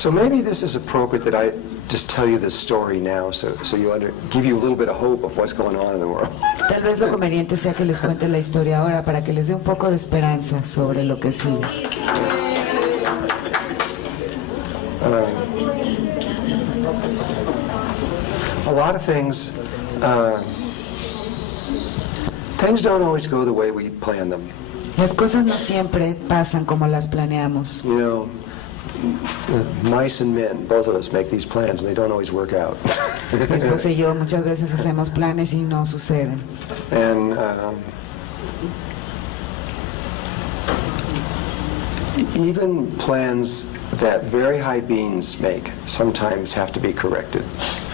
So maybe this is appropriate that I just tell you this story now, so give you a little bit of hope of what's going on in the world. Tal vez lo conveniente sea que les cuente la historia ahora para que les dé un poco de esperanza sobre lo que sigue. A lot of things don't always go the way we plan them. Las cosas no siempre pasan como las planeamos. You know, mice and men, both of us make these plans and they don't always work out. Mi esposa y yo muchas veces hacemos planes y no suceden. And even plans that very high beings make sometimes have to be corrected.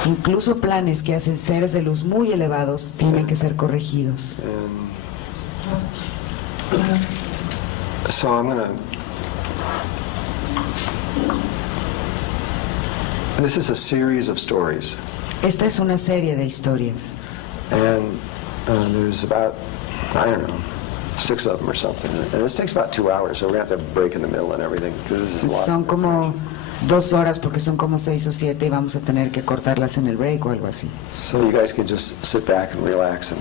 Incluso planes que hacen seres de luz muy elevados tienen que ser corregidos. So I'm going to... This is a series of stories. Esta es una serie de historias. And there's about, I don't know, 6 of them or something. And this takes about 2 hours, so we're going to have to break in the middle and everything. This is a lot. Son como 2 horas porque son como 6 o 7 y vamos a tener que cortarlas en el break o algo así. So you guys can just sit back and relax.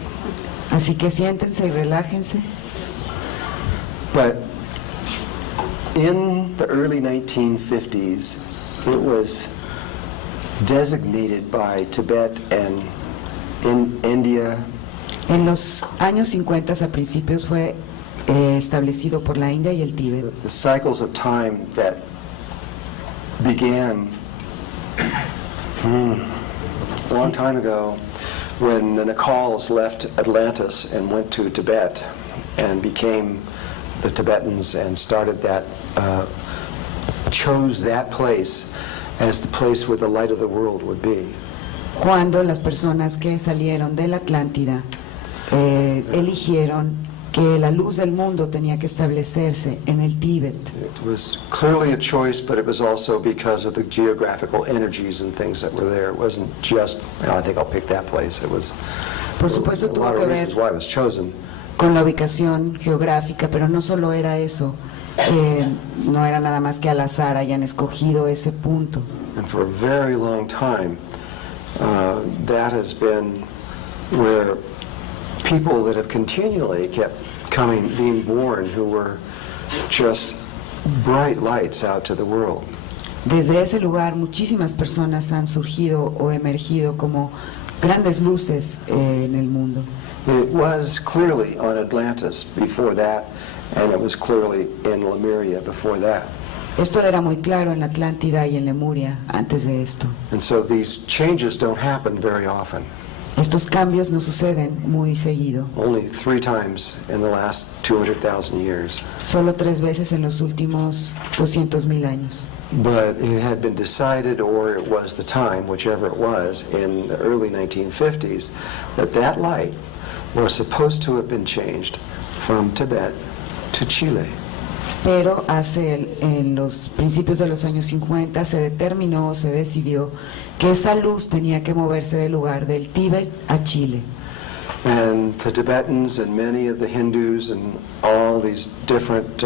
Así que siéntense y relájense. But in the early 1950s, it was designated by Tibet and in India. En los años 50 a principios fue establecido por la India y el Tíbet. The cycles of time that began a long time ago when the Nacals left Atlantis and went to Tibet and became the Tibetans and started that, chose that place as the place where the light of the world would be. Cuando las personas que salieron de la Atlántida eligieron que la luz del mundo tenía que establecerse en el Tíbet. It was clearly a choice, but it was also because of the geographical energies and things that were there. It wasn't just, I think I'll pick that place. It was Por supuesto a tuvo lot que of ver reasons why it was chosen. con la ubicación geográfica, pero no solo era eso. No era nada más que al azar hayan escogido ese punto. And for a very long time, that has been where people that have continually kept being born who were just bright lights out to the world. Desde ese lugar muchísimas personas han surgido o emergido como grandes luces en el mundo. It was clearly on Atlantis before that, and it was clearly in Lemuria before that. Esto era muy claro en la Atlántida y en Lemuria antes de esto. And so these changes don't happen very often. Estos cambios no suceden muy seguido. Only 3 times in the last 200,000 years. Solo 3 veces en los últimos 200,000 años. But it had been decided, or it was the time, whichever it was, in the early 1950s, that that light was supposed to have been changed from Tibet to Chile. Pero en los principios de los años 50 se determinó, se decidió que esa luz tenía que moverse del lugar del Tíbet a Chile. And the Tibetans and many of the Hindus and all these different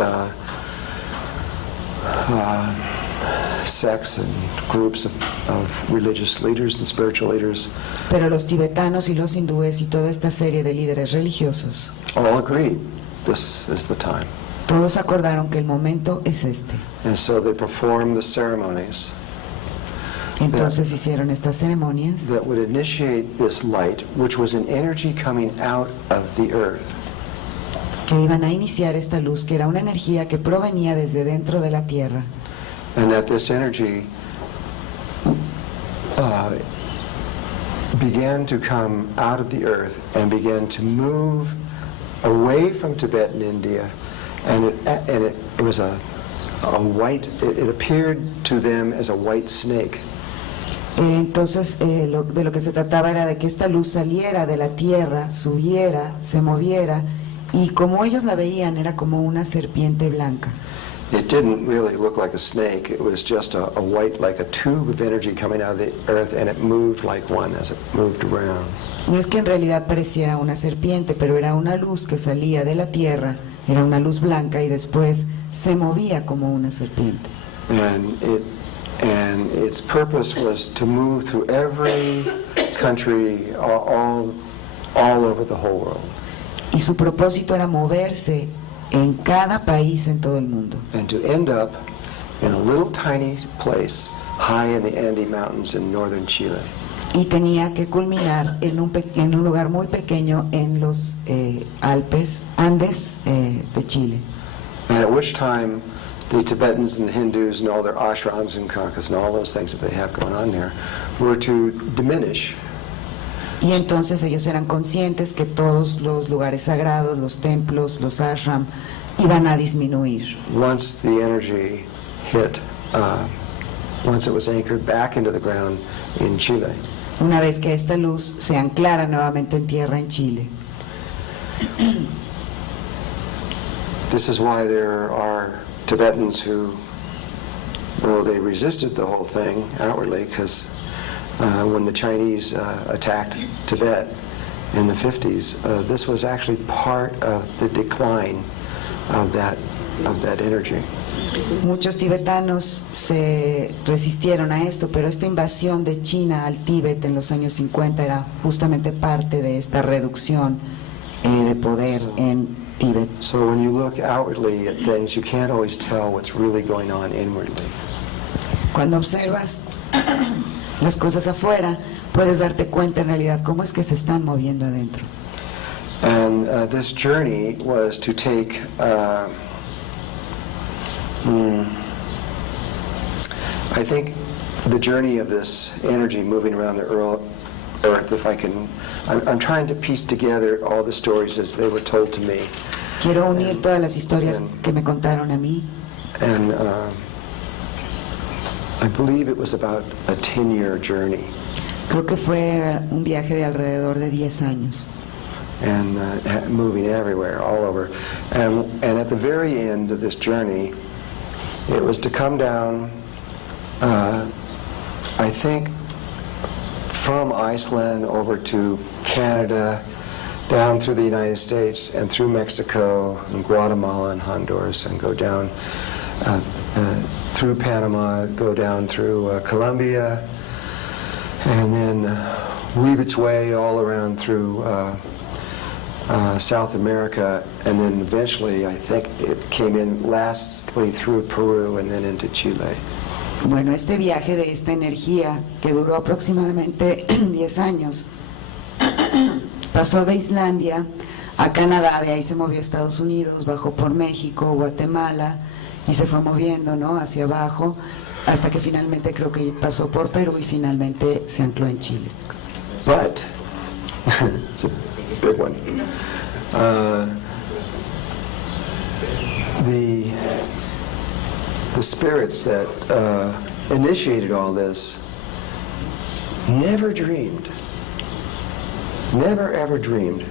sects and groups of religious leaders and spiritual leaders Pero los tibetanos y los hindúes y toda esta serie de líderes religiosos all agreed this is the time. todos acordaron que el momento es este. And so they performed the ceremonies Entonces hicieron estas ceremonias that would initiate this light, which was an energy coming out of the earth. que iban a iniciar esta luz, que era una energía que provenía desde dentro de la tierra. And that this energy began to come out of the earth and began to move away from Tibet and India, and it was a white. It appeared to them as a white snake. Entonces de lo que se trataba era de que esta luz saliera de la tierra, subiera, se moviera, y como ellos la veían era como una serpiente blanca. It didn't really look like a snake. It was just a white, like a tube of energy coming out of the earth, and it moved like one as it moved around. No es que en realidad pareciera una serpiente, pero era una luz que salía de la tierra, era una luz blanca y después se movía como una serpiente. And its purpose was to move through every country all over the whole world. Y su propósito era moverse en cada país en todo el mundo. And to end up in a little tiny place high in the Andes Mountains in northern Chile. Y tenía que culminar en un lugar muy pequeño en los Andes de Chile. And at which time the Tibetans and Hindus and all their ashrams and kakas and all those things that they have going on there were to diminish. Y entonces ellos eran conscientes que todos los lugares sagrados, los templos, los ashram, iban a disminuir. Once the energy hit, once it was anchored back into the ground in Chile. Una vez que esta luz se anclara nuevamente en tierra en Chile. This is why there are Tibetans who, though they resisted the whole thing outwardly, because when the Chinese attacked Tibet in the 50s, this was actually part of the decline of that energy. Muchos tibetanos se resistieron a esto, pero esta invasión de China al Tíbet en los años 50 era justamente parte de esta reducción de poder en Tíbet. So when you look outwardly at things, you can't always tell what's really going on inwardly. Cuando observas las cosas afuera, puedes darte cuenta en realidad cómo es que se están moviendo adentro. And this journey was to take I think the journey of this energy moving around the earth, if I can, I'm trying to piece together all the stories as they were told to me. Quiero unir todas las historias que me contaron a mí. And I believe it was about a 10-year journey. Creo que fue un viaje de alrededor de 10 años. And moving everywhere, all over. And at the very end of this journey, it was to come down, I think, from Iceland over to Canada, down through the United States, and through Mexico, and Guatemala, and Honduras, and go down through Panama, go down through Colombia, and then weave its way all around through South America, and then eventually I think it came in lastly through Peru and then into Chile. Bueno, este viaje de esta energía que duró aproximadamente 10 años pasó de Islandia a Canadá, de ahí se movió a Estados Unidos, bajó por México, Guatemala y se fue moviendo, ¿no?, hacia abajo hasta que finalmente creo que pasó por Perú y finalmente se ancló en Chile. But it's a big one. The spirits that initiated all this never ever dreamed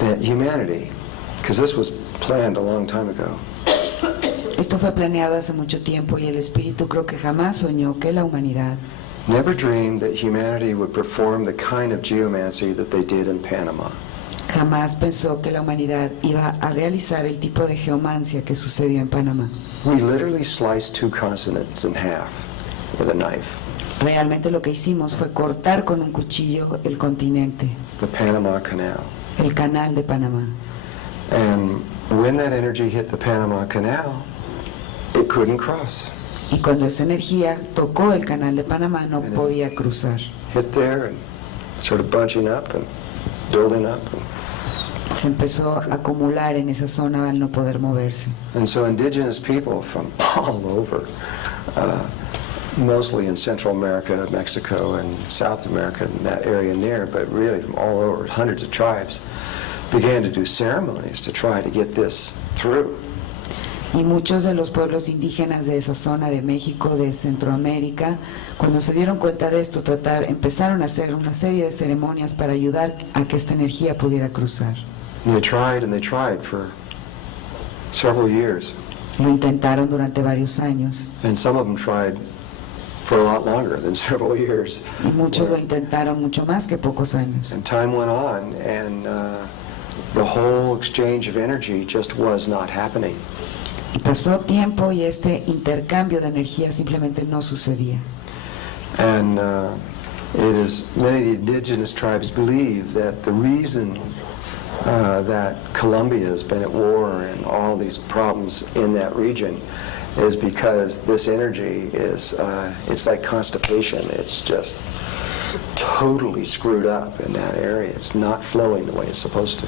that humanity, because this was planned a long time ago. Esto fue planeado hace mucho tiempo y el espíritu creo que jamás soñó que la humanidad Never dreamed that humanity would perform the kind of geomancy that they did in Panama. jamás pensó que la humanidad iba a realizar el tipo de geomancia que sucedió en Panamá. We literally sliced two continents in half with a knife. Realmente lo que hicimos fue cortar con un cuchillo el continente, The Panama Canal. el canal de Panamá. And when that energy hit the Panama Canal, it couldn't cross. Y cuando esa energía tocó el canal de Panamá no podía cruzar. Hit there and sort of bunching up and building up. Se empezó a acumular en esa zona al no poder moverse. And so indigenous people from all over, mostly in Central America, Mexico, and South America, and that area near, but really from all over, hundreds of tribes, began to do ceremonies to try to get this through. Y muchos de los pueblos indígenas de esa zona de México, de Centroamérica, cuando se dieron cuenta de esto, empezaron a hacer una serie de ceremonias para ayudar a que esta energía pudiera cruzar. And they tried for several years. Lo intentaron durante varios años And some of them tried for a lot longer than several years. y muchos lo intentaron mucho más que pocos años. And time went on, and the whole exchange of energy just was not happening. Pero Pasó tiempo y este intercambio de energía simplemente no sucedía. And it is, many of the indigenous tribes believe that the reason that Colombia has been at war and all these problems in that region is because this energy is, it's like constipation. It's just totally screwed up in that area. It's not flowing the way it's supposed to.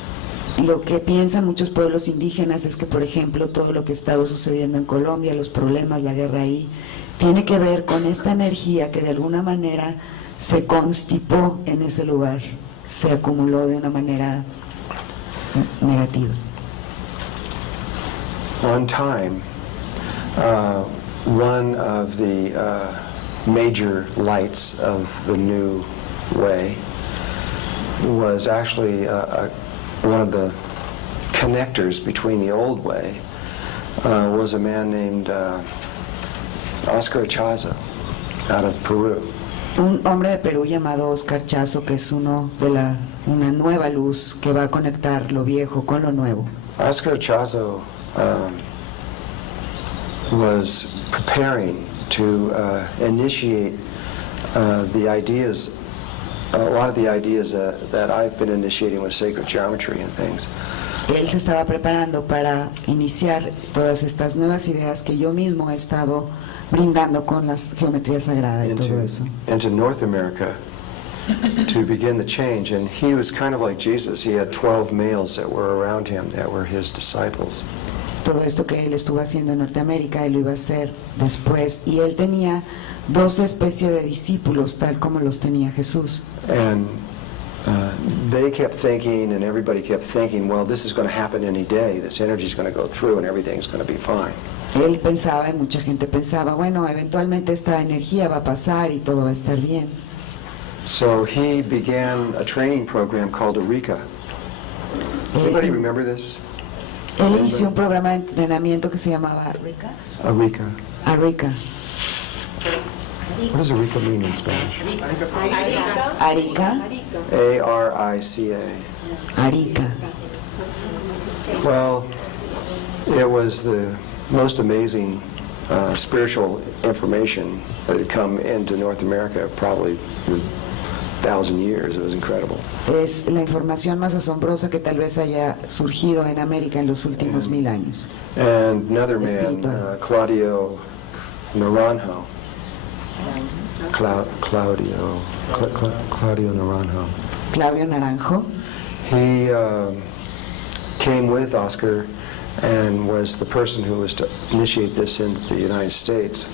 Lo que piensan muchos pueblos indígenas es que, por ejemplo, todo lo que ha estado sucediendo en Colombia, los problemas, la guerra ahí, tiene que ver con esta energía que de alguna manera se constipó en ese lugar, se acumuló de una manera negativa. One time, one of the major lights of the new way was actually one of the connectors between the old way was a man named Oscar Chazo out of Peru. Un hombre de Perú llamado Oscar Chazo, que es una nueva luz que va a conectar lo viejo con lo nuevo. Oscar Chazo was preparing to initiate the ideas, a lot of the ideas that I've been initiating with sacred geometry and things. Él se estaba preparando para iniciar todas estas nuevas ideas que yo mismo he estado brindando con la geometría sagrada y todo eso. Into North America to begin the change, and he was kind of like Jesus. He had 12 males that were around him that were his disciples. Todo esto que él estuvo haciendo en Norteamérica, él lo iba a hacer después, y él tenía 12 especies de discípulos, tal como los tenía Jesús. And they kept thinking, and everybody kept thinking, well, this is going to happen any day. This energy is going to go through, and everything's going to be fine. Él pensaba, y mucha gente pensaba, bueno, eventualmente esta energía va a pasar y todo va a estar bien. So he began a training program called Eureka. Does anybody remember this? Él inició un programa de entrenamiento que se llamaba Eureka. Arica. What does Eureka mean in Spanish? Arica. A-R-I-C-A. Arica. Well, it was the most amazing spiritual information that had come into North America probably in 1,000 years. It was incredible. Es la información más asombrosa que tal vez haya surgido en América en los últimos 1000 años. And another man, Espiritual. Claudio Naranjo. Claudio Naranjo. Claudio Naranjo. He came with Oscar and was the person who was to initiate this in the United States.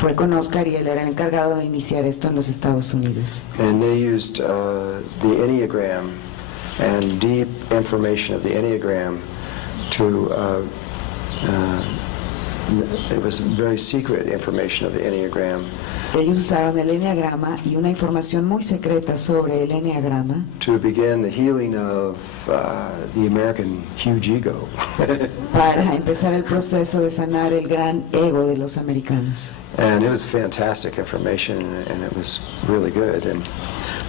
Fue con Oscar y él era el encargado de iniciar esto en los Estados Unidos. And they used the Enneagram and deep information of the Enneagram to, it was very secret information of the Enneagram. Ellos usaron el enneagrama y una información muy secreta sobre el enneagrama To begin the healing of the American huge ego. para empezar el proceso de sanar el gran ego de los americanos. And it was fantastic information, and it was really good. And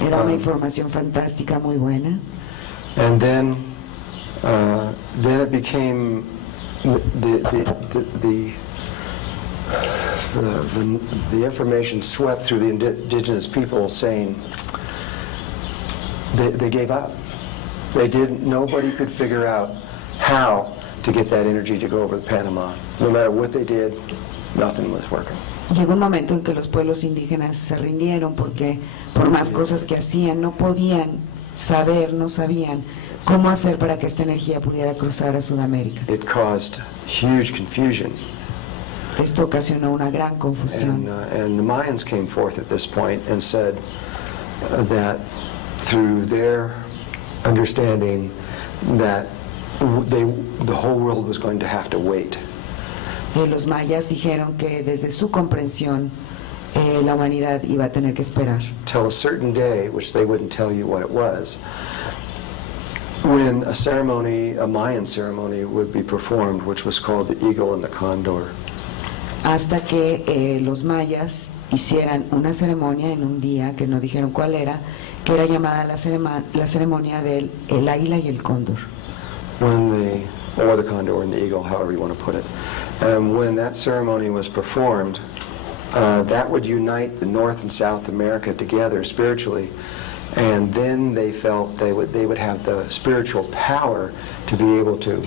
Era una información fantástica, muy buena. and then it became the information swept through the indigenous people, saying they gave up. Nobody could figure out how to get that energy to go over the Panama. No matter what they did, nothing was working. Llegó un momento en que los pueblos indígenas se rindieron porque por más cosas que hacían no podían saber, no sabían cómo hacer para que esta energía pudiera cruzar a Sudamérica. It caused huge confusion. Esto ocasionó una gran confusión. And the Mayans came forth at this point and said that through their understanding that the whole world was going to have to wait. Los mayas dijeron que desde su comprensión la humanidad iba a tener que esperar Till a certain day, which they wouldn't tell you what it was, when a Mayan ceremony would be performed, which was called the Eagle and the Condor. hasta que los mayas hicieran una ceremonia en un día que no dijeron cuál era, que era llamada la ceremonia del el águila y el cóndor. Or the condor and the eagle, however you want to put it. And when that ceremony was performed, that would unite the North and South America together spiritually, and then they felt they would have the spiritual power to be able to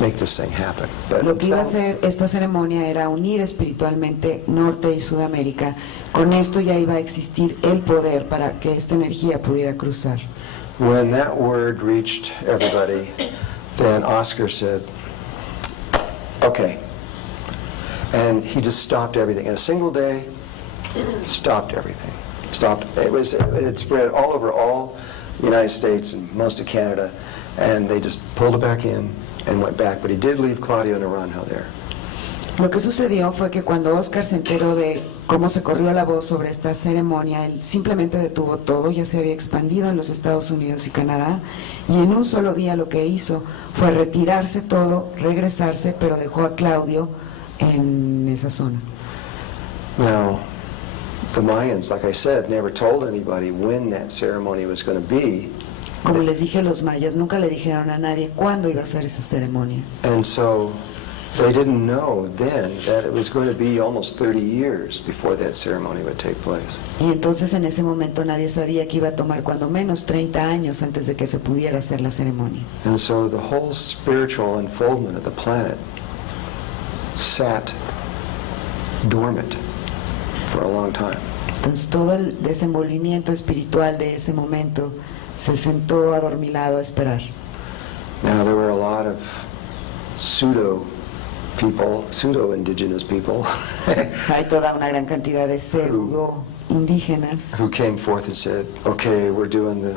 make this thing happen. But Lo que iba a hacer esta ceremonia era unir espiritualmente Norte y Sudamérica. Con esto ya iba a existir el poder para que esta energía pudiera cruzar. when that word reached everybody, then Oscar said, okay. And he just stopped everything. In a single day, stopped everything. Stopped. It had spread all over all the United States and most of Canada, and they just pulled it back in and went back. But he did leave Claudio Naranjo there. Lo que sucedió fue que cuando Oscar se enteró de cómo se corrió la voz sobre esta ceremonia, él simplemente detuvo todo, ya se había expandido en los Estados Unidos y Canadá, y en un solo día lo que hizo fue retirarse todo, regresarse, pero dejó a Claudio en esa zona. Now, the Mayans, like I said, never told anybody when that ceremony was going to be. Como les dije, los mayas nunca le dijeron a nadie cuándo iba a ser esa ceremonia. And so they didn't know then that it was going to be almost 30 years before that ceremony would take place. Y entonces en ese momento nadie sabía que iba a tomar cuando menos 30 años antes de que se pudiera hacer la ceremonia. And so the whole spiritual unfoldment of the planet sat dormant for a long time. Entonces todo el desenvolvimiento espiritual de ese momento se sentó adormilado a esperar. Now there were a lot of pseudo-indigenous people Hay toda una gran cantidad de pseudo indígenas who came forth and said, okay, we're doing the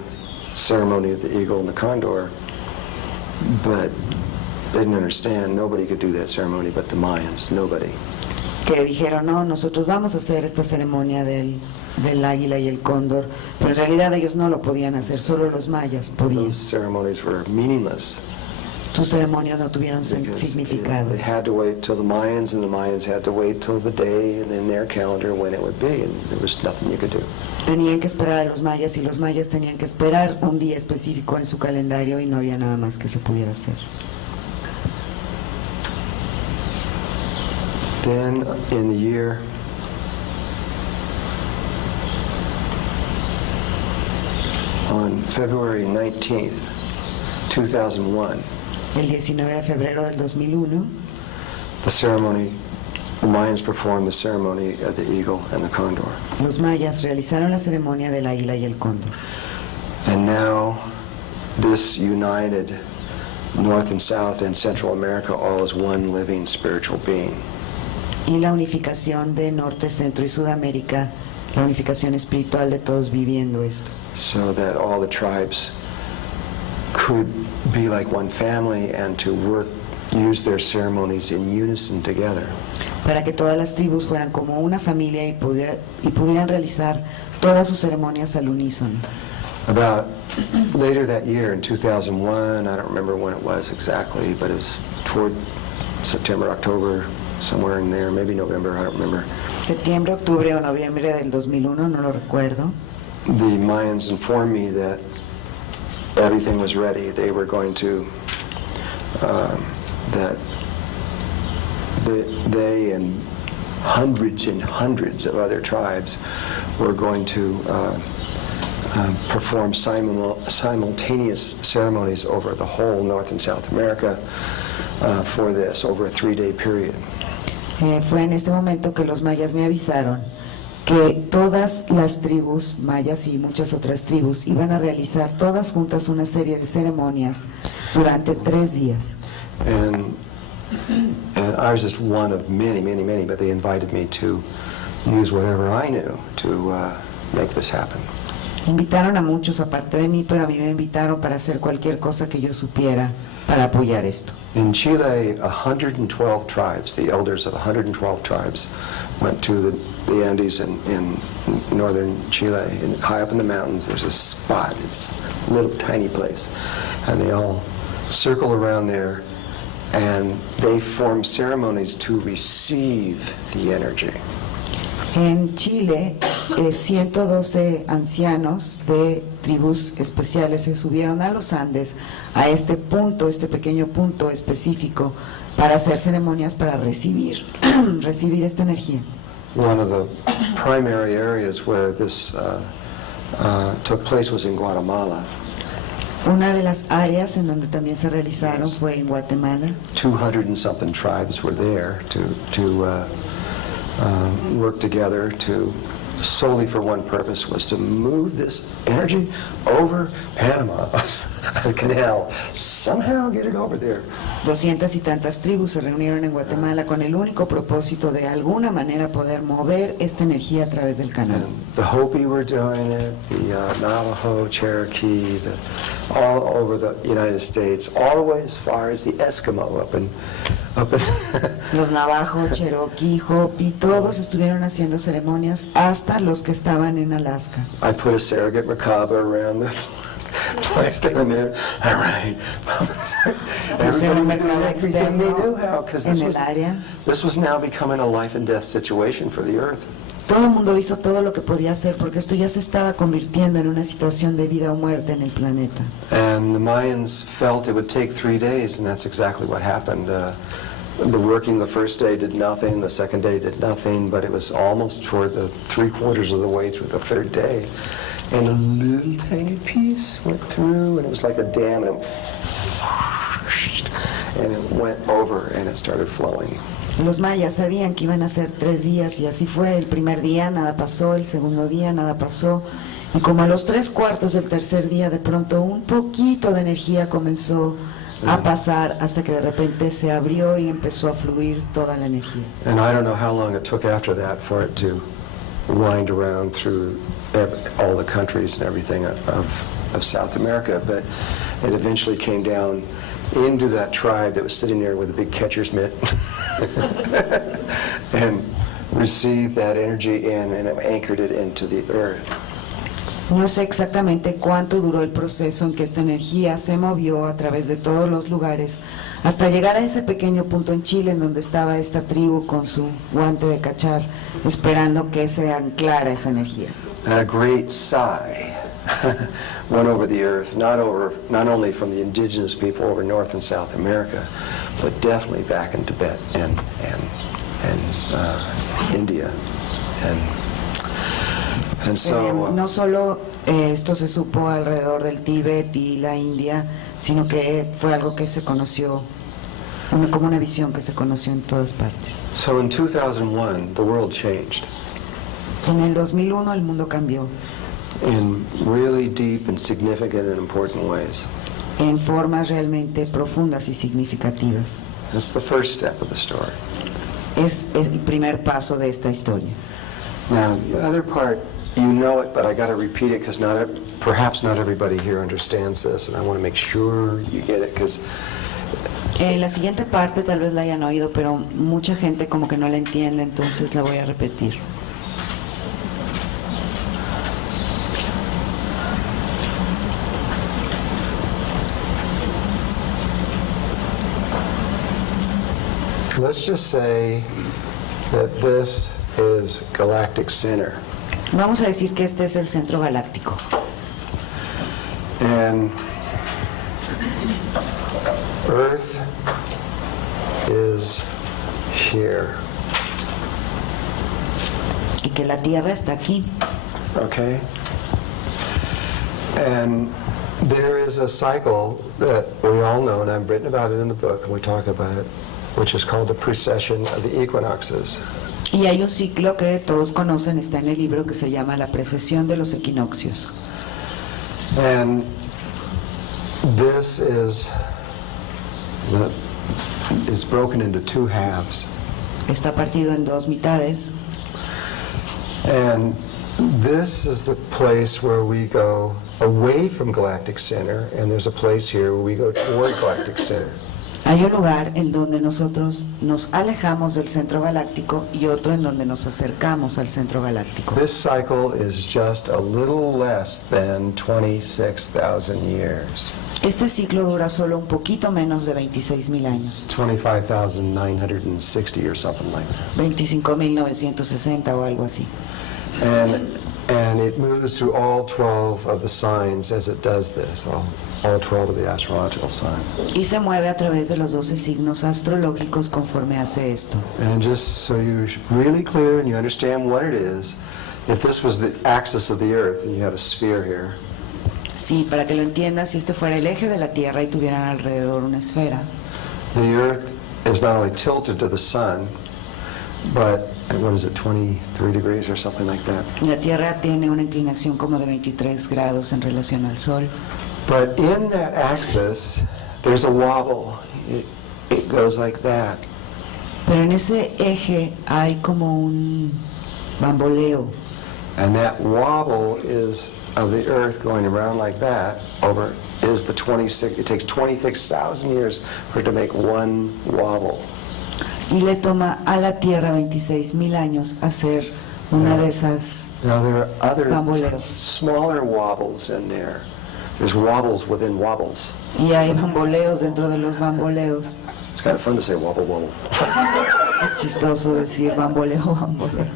ceremony of the eagle and the condor, but they didn't understand, nobody could do that ceremony but the Mayans, nobody. que dijeron, no, nosotros vamos a hacer esta ceremonia del águila y el cóndor, pero en realidad ellos no lo podían hacer, solo los mayas podían. Those ceremonies were meaningless. Sus ceremonias no tuvieron Because significado. they had to wait till the Mayans, and the Mayans had to wait till the day and in their calendar when it would be, and there was nothing you could do. Tenían que esperar a los mayas y los mayas tenían que esperar un día específico en su calendario y no había nada más que se pudiera hacer. Then in the year on February 19th, 2001, El 19 de febrero del 2001, the Mayans performed the ceremony of the eagle and the condor. los mayas realizaron la ceremonia del águila y el cóndor. And now this united North and South and Central America all as one living spiritual being. Y la unificación de Norte, Centro y Sudamérica, la unificación espiritual de todos viviendo esto. So that all the tribes could be like one family and to use their ceremonies in unison together. Para que todas las tribus fueran como una familia y pudieran realizar todas sus ceremonias al unísono. About later that year in 2001, I don't remember when it was exactly, but it was toward September, October, somewhere in there, maybe November, I don't remember. Septiembre, octubre o noviembre del 2001, no lo recuerdo. The Mayans informed me that everything was ready. They were going to, that they and hundreds of other tribes were going to perform simultaneous ceremonies over the whole North and South America for this, over a 3-day period. Fue en este momento que los mayas me avisaron que todas las tribus, mayas y muchas otras tribus, iban a realizar todas juntas una serie de ceremonias durante 3 días. And I was just one of many, but they invited me to use whatever I knew to make this happen. Invitaron a muchos aparte de mí, pero a mí me invitaron para hacer cualquier cosa que yo supiera para apoyar esto. In Chile, 112 tribes, the elders of 112 tribes, went to the Andes in northern Chile, and high up in the mountains. There's a spot. It's a little tiny place, and they all circle around there, and they form ceremonies to receive the energy. En Chile, 112 ancianos de tribus especiales se subieron a los Andes, a este punto, este pequeño punto específico, para hacer ceremonias para recibir esta energía. One of the primary areas where this took place was in Guatemala. Una de las áreas en donde también se realizaron fue en Guatemala. 200 and something tribes were there to work together solely for one purpose, was to move this energy over Panama, the canal, somehow get it over there. 200 y tantas tribus se reunieron en Guatemala con el único propósito de alguna manera poder mover esta energía a través del canal. And the Hopi were doing it, the Navajo, Cherokee, all over the United States, all the way as far as the Eskimo up in Los Navajo, Cherokee, Hopi, todos estuvieron haciendo ceremonias hasta los que estaban en Alaska. I put a surrogate macabre around the place down there. All right. Puse un Everybody was doing mercado everything they knew how, externo because en el área. this was now becoming a life and death situation for the earth. Todo el mundo hizo todo lo que podía hacer porque esto ya se estaba convirtiendo en una situación de vida o muerte en el planeta. And the Mayans felt it would take 3 days, and that's exactly what happened. The working the first day did nothing, the second day did nothing, but it was almost toward the 3/4 of the way through the third day. And a little tiny piece went through, and it was like a dam, and it went over, and it started flowing. Los mayas sabían que iban a ser 3 días y así fue. El primer día nada pasó, el segundo día nada pasó. Y como a los 3/4 del tercer día, de pronto un poquito de energía comenzó a pasar hasta que de repente se abrió y empezó a fluir toda la energía. And I don't know how long it took after that for it to wind around through all the countries and everything of South America, but it eventually came down into that tribe that was sitting there with a big catcher's mitt and received that energy in, and it anchored it into the earth. No sé exactamente cuánto duró el proceso en que esta energía se movió a través de todos los lugares hasta llegar a ese pequeño punto en Chile en donde estaba esta tribu con su guante de cachar esperando que se anclara esa energía. And a great sigh went over the earth, not only from the indigenous people over North and South America, but definitely back in Tibet and India. And so, No solo esto se supo alrededor del Tíbet y la India, sino que fue algo que se conoció, como una visión que se conoció en todas partes. so in 2001, the world changed En el 2001 el mundo cambió in really deep and significant and important ways. en formas realmente profundas y significativas. That's the first step of the story. Es el primer paso de esta historia. Now, the other part, you know it, but I got to repeat it because perhaps not everybody here understands this, and I want to make sure you get it, because La siguiente parte tal vez la hayan oído, pero mucha gente como que no la entiende, entonces la voy a repetir. let's just say that this is galactic center. Vamos a decir que este es el centro galáctico. And Earth is here. Y que la Tierra está aquí. Okay? And there is a cycle that we all know, and I've written about it in the book, and we talk about it, which is called the precession of the equinoxes. Y hay un ciclo que todos conocen, está en el libro, que se llama La precesión de los equinoccios. And this is broken into two halves. Está partido en dos mitades. And this is the place where we go away from galactic center, and there's a place here where we go toward galactic center. Hay un lugar en donde nosotros nos alejamos del centro galáctico y otro en donde nos acercamos al centro galáctico. This cycle is just a little less than 26,000 years. Este ciclo dura solo un poquito menos de 26,000 años. 25,960 or something like that. 25,960 o algo así. And And it moves through all 12 of the signs as it does this, all 12 of the astrological signs. Y se mueve a través de los 12 signos astrológicos conforme hace esto. And just so you're really clear and you understand what it is, if this was the axis of the earth and you had a sphere here, Sí, para que lo entiendas, si este fuera el eje de la Tierra y tuvieran alrededor una esfera, the earth is not only tilted to the sun, but, what is it, 23 degrees or something like that? la Tierra tiene una inclinación como de 23 grados en relación al Sol. But in that axis, there's a wobble. It goes like that. Pero en ese eje hay como un bamboleo. And that wobble is of the earth going around like that over is the 26, it takes 26,000 years for it to make one wobble. Y le toma a la Tierra 26,000 años hacer una de esas. Now there are other Bamboleos. smaller wobbles in there. There's wobbles within wobbles. Y hay bamboleos dentro de los bamboleos. It's kind of fun to say wobble wobble. Es chistoso decir bamboleo, bamboleo.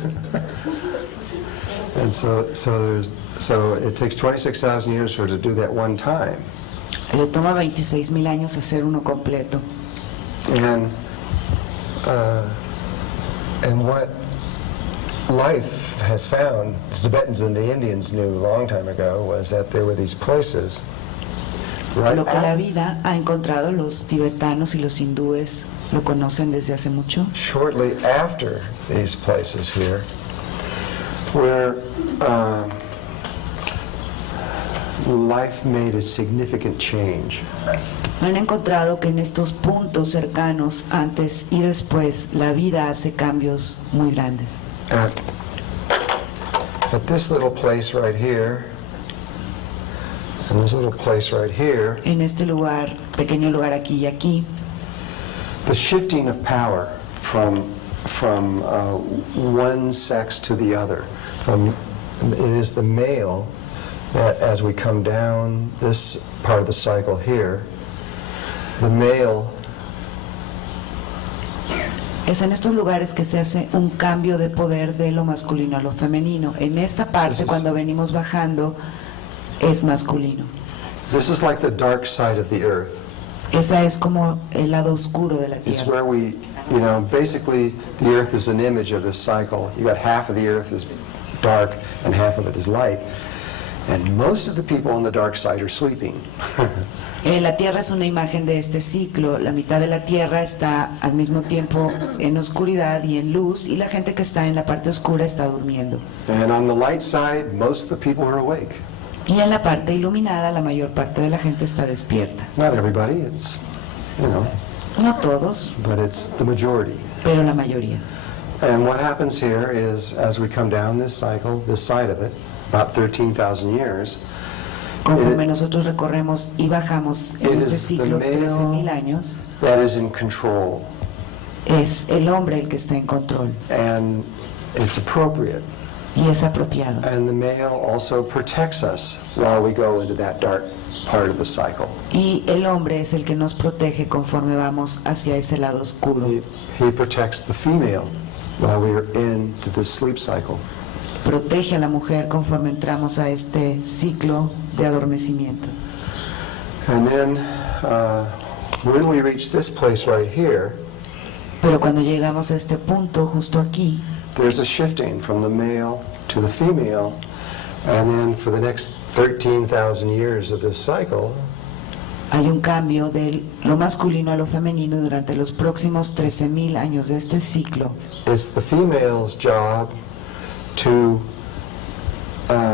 And so it takes 26,000 years for it to do that one time. Le toma 26,000 años hacer uno completo. And what life has found, the Tibetans and the Indians knew a long time ago, was that there were these places right Lo que la after, vida ha encontrado, los tibetanos y los hindúes lo conocen desde hace mucho, shortly after these places here, where life made a significant change. han encontrado que en estos puntos cercanos, antes y después, la vida hace cambios muy grandes. At this little place right here, and this little place right here, En este lugar, pequeño lugar aquí y aquí, the shifting of power from one sex to the other. It is the male that, as we come down this part of the cycle here, the male es en estos lugares que se hace un cambio de poder de lo masculino a lo femenino. En esta parte, cuando venimos bajando, es masculino. this is like the dark side of the earth. Esa es como el lado oscuro de la It's Tierra. where we, basically the earth is an image of this cycle. You got half of the earth is dark and half of it is light. And most of the people on the dark side are sleeping. La Tierra es una imagen de este ciclo. La mitad de la Tierra está al mismo tiempo en oscuridad y en luz, y la gente que está en la parte oscura está durmiendo. And on the light side, most of the people are awake. Y en la parte iluminada, la mayor parte de la gente está despierta. Not everybody, it's, No todos, but it's the majority. pero la mayoría. And what happens here is, as we come down this cycle, this side of it, about 13,000 years, Conforme nosotros recorremos y bajamos en It este is the ciclo male 13,000 años, that is in control. es el hombre el que está en control And it's appropriate. y es apropiado. And the male also protects us while we go into that dark part of the cycle. Y el hombre es el que nos protege conforme vamos hacia ese lado oscuro. He protects the female while we are into this sleep cycle. Protege a la mujer conforme entramos a este ciclo de adormecimiento. And then when we reach this place right here, Pero cuando llegamos a este punto, justo aquí, there's a shifting from the male to the female, and then for the next 13,000 years of this cycle, hay un cambio de lo masculino a lo femenino durante los próximos 13,000 años de este ciclo. it's the female's job to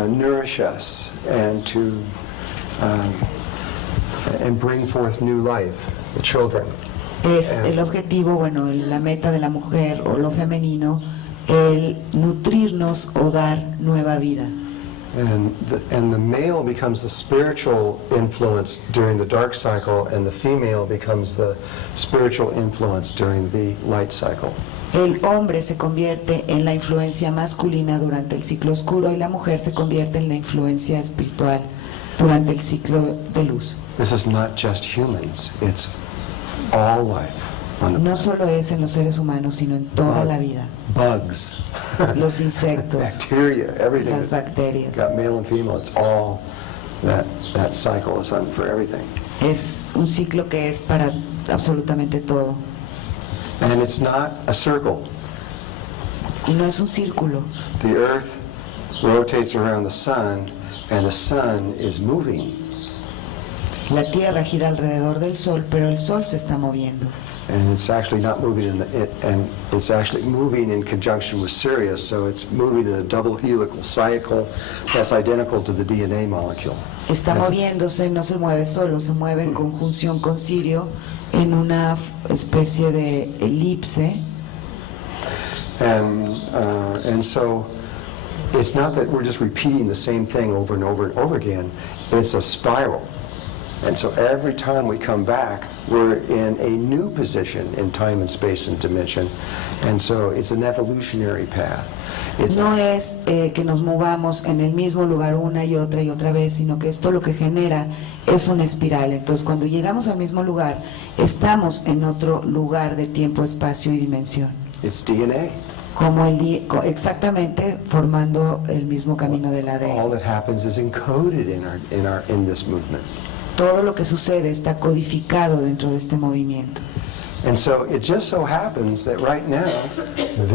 nourish us and to and bring forth new life, the children. Es el objetivo, bueno, la meta de la mujer o lo femenino, el nutrirnos o dar nueva vida. And the male becomes the spiritual influence during the dark cycle, and the female becomes the spiritual influence during the light cycle. El hombre se convierte en la influencia masculina durante el ciclo oscuro y la mujer se convierte en la influencia espiritual durante el ciclo de luz. This is not just humans, it's all life. on the No solo es en los seres humanos, sino en toda la vida. bugs, Los insectos, bacteria, everything las that's bacterias. got male and female, it's all that cycle is on for everything. Es un ciclo que es para absolutamente todo. And it's not a circle. Y no es un círculo. The earth rotates around the sun, and the sun is moving. La Tierra gira alrededor del Sol, pero el Sol se está moviendo. And it's actually not moving and it's actually moving in conjunction with Sirius, so it's moving in a double helical cycle that's identical to the DNA molecule. Está moviéndose, no se mueve solo, se mueve en conjunción con Sirio en una especie de elipse. And so it's not that we're just repeating the same thing over and over and over again. It's a spiral. And so every time we come back, we're in a new position in time and space and dimension. And so it's an evolutionary path. No es que nos movamos en el mismo lugar una y otra vez, sino que esto lo que genera es una espiral. Entonces, cuando llegamos al mismo lugar, estamos en otro lugar de tiempo, espacio y dimensión. It's DNA. Como exactamente formando el mismo camino del All ADN. that happens is encoded in this movement. Todo lo que sucede está codificado dentro de este movimiento. And so it just so happens that right now,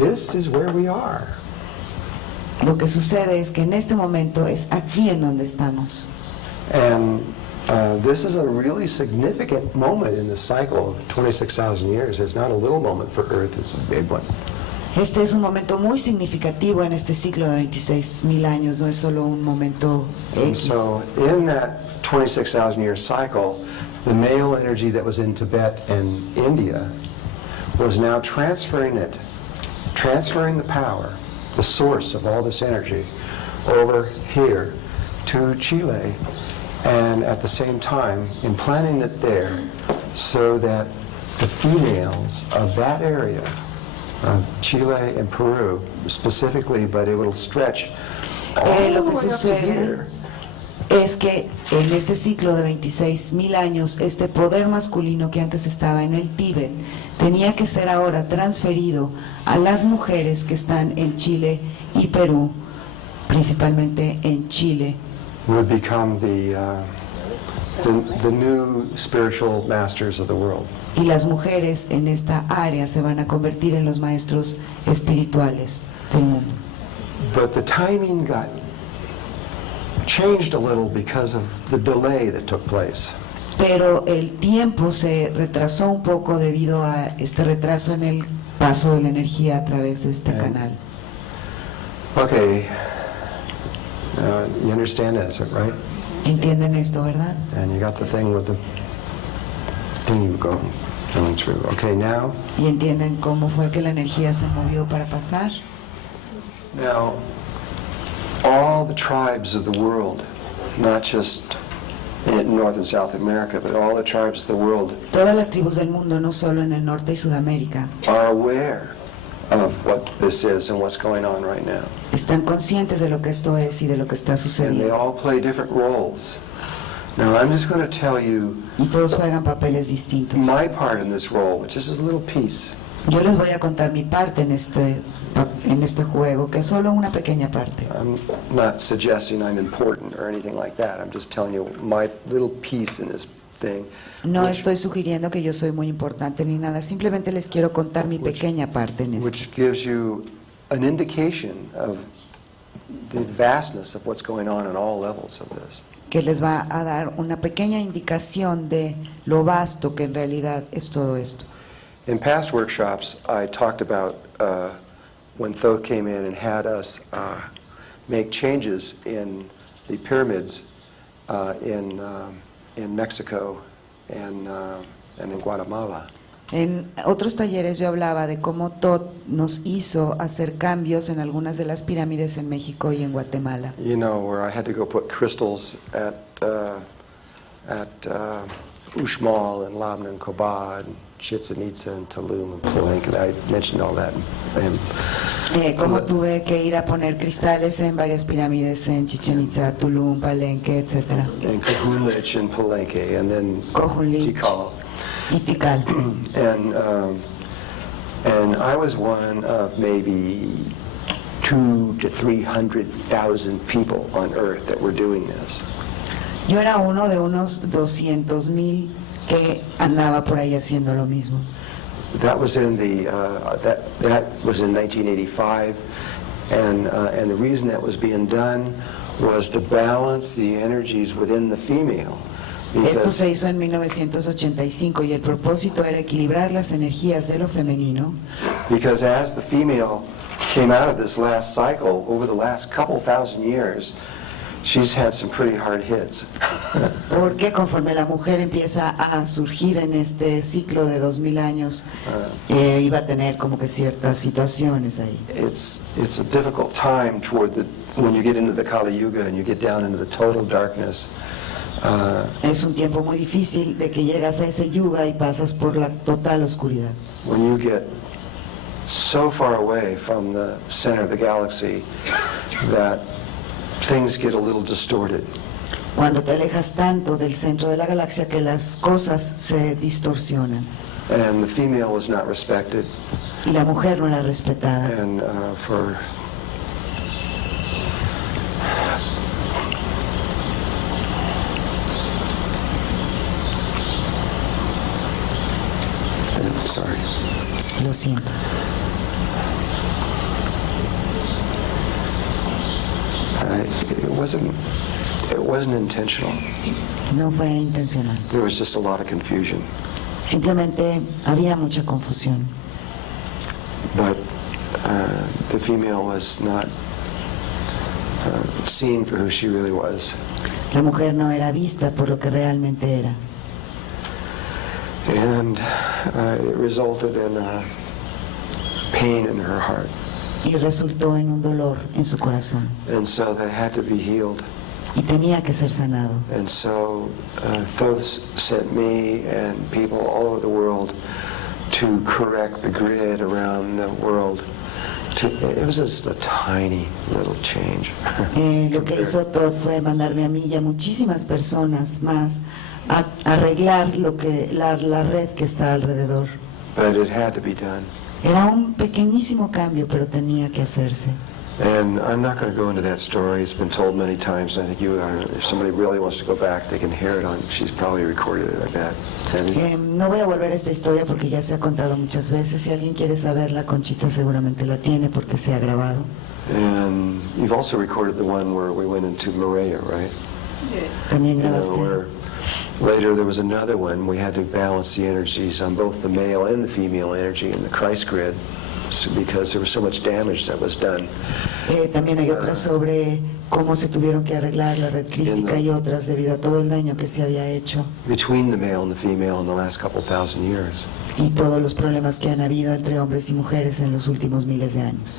this is where we are. Lo que sucede es que en este momento es aquí en donde estamos. And this is a really significant moment in the cycle of 26,000 years. It's not a little moment for Earth, it's a big one. Este es un momento muy significativo en este ciclo de 26,000 años, no es solo un momento And X. so in that 26,000 year cycle, the male energy that was in Tibet and India was now transferring the power, the source of all this energy, over here to Chile, and at the same time implanting it there so that the females of that area, Chile and Peru specifically, but it will stretch all Lo the que way up to sucede here. es que en este ciclo de 26,000 años, este poder masculino que antes estaba en el Tíbet tenía que ser ahora transferido a las mujeres que están en Chile y Perú, principalmente en Chile. Would become the new spiritual masters of the world. Y las mujeres en esta área se van a convertir en los maestros espirituales del mundo. But the timing got changed a little because of the delay that took place. Pero el tiempo se retrasó un poco debido a este retraso en el paso de la energía a través de este canal. Okay, you understand this, right? ¿Entienden esto, verdad? And you got the thing with the theme going through. Okay, now, ¿Y entienden cómo fue que la energía se movió para pasar? now, all the tribes of the world, not just in North and South America, but all the tribes of the world Todas las tribus del mundo, no solo en el norte y Sudamérica, are aware of what this is and what's going on right now. están conscientes de lo que esto es y de lo que está And they sucediendo. all play different roles. Now, I'm just going to tell you Y todos juegan papeles distintos. my part in this role, which is a little piece. Yo les voy a contar mi parte en este juego, que es solo una pequeña parte. I'm not suggesting I'm important or anything like that. I'm just telling you my little piece in this thing. No estoy sugiriendo que yo soy muy importante ni nada, simplemente les quiero contar mi pequeña parte en esto. Which gives you an indication of the vastness of what's going on all levels of this. Que les va a dar una pequeña indicación de lo vasto que en realidad es todo esto. In past workshops, I talked about when Thoth came in and had us make changes in the pyramids in Mexico and in Guatemala. En otros talleres yo hablaba de cómo Thoth nos hizo hacer cambios en algunas de las pirámides en México y en Guatemala. You know, where I had to go put crystals at Uxmal and Labna and Kobad and Chichen Itza and Tulum and Palenque. I mentioned all that. Cómo tuve que ir a poner cristales en varias pirámides en Chichen Itza, Tulum, Palenque, etc. And Cahulich and Palenque and then Cojulich. Tikal. y Tikal. And I was one of maybe 200,000 to 300,000 people on Earth that were doing this. Yo era uno de unos 200,000 que andaba por ahí haciendo lo mismo. That was in that was in 1985, and the reason that was being done was to balance the energies within the female. Esto se hizo en 1985 y el propósito era equilibrar las energías de lo femenino. Because as the female came out of this last cycle, over the last couple thousand years, she's had some pretty hard hits. Porque conforme la mujer empieza a surgir en este ciclo de 2000 años, iba a tener como que ciertas situaciones ahí. It's a difficult time when you get into the Kali Yuga and you get down into the total darkness. Es un tiempo muy difícil de que llegas a ese yuga y pasas por la total oscuridad. When you get so far away from the center of the galaxy that things get a little distorted. Cuando te alejas tanto del centro de la galaxia que las cosas se distorsionan. And the female was not respected. Y la mujer no era respetada. And sorry. Lo siento. It wasn't intentional. No fue intencional. There was just a lot of confusion. Simplemente había mucha confusión. But the female was not seen for who she really was. La mujer no era vista por lo que realmente era. And it resulted in pain in her heart. Y resultó en un dolor en su corazón. And so that had to be healed. Y tenía que ser sanado. And so Thoth sent me and people all over the world to correct the grid around the world. It was just a tiny little change. Lo que hizo Thoth fue mandarme a mí y a muchísimas personas más a arreglar la red que está alrededor. But it had to be done. Era un pequeñísimo cambio, pero tenía que hacerse. And I'm not going to go into that story. It's been told many times. I think if somebody really wants to go back, they can hear it on. She's probably recorded it, I bet. No voy a volver a esta historia porque ya se ha contado muchas veces. Si alguien quiere saberla, Conchita seguramente la tiene porque se ha grabado. And you've also recorded the one where we went into Morea, right? También grabaste. Later there was another one. We had to balance the energies on both the male and the female energy in the Christ grid because there was so much damage that was done. También hay otras sobre cómo se tuvieron que arreglar la red crística y otras debido a todo el daño que se había hecho. Between the male and the female in the last couple thousand years. Y todos los problemas que han habido entre hombres y mujeres en los últimos miles de años.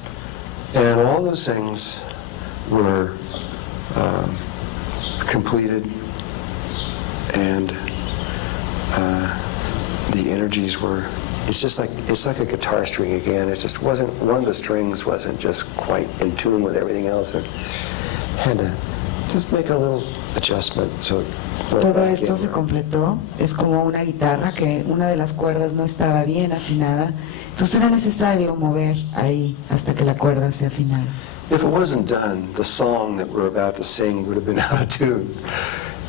And all those things were completed, and the energies were. It's like a guitar string again. It just wasn't. One of the strings wasn't just quite in tune with everything else, and had to just make a little adjustment. So todo esto se completó. Es como una guitarra que una de las cuerdas no estaba bien afinada. Entonces era necesario mover ahí hasta que la cuerda se afinara. If it wasn't done, the song that we're about to sing would have been out of tune,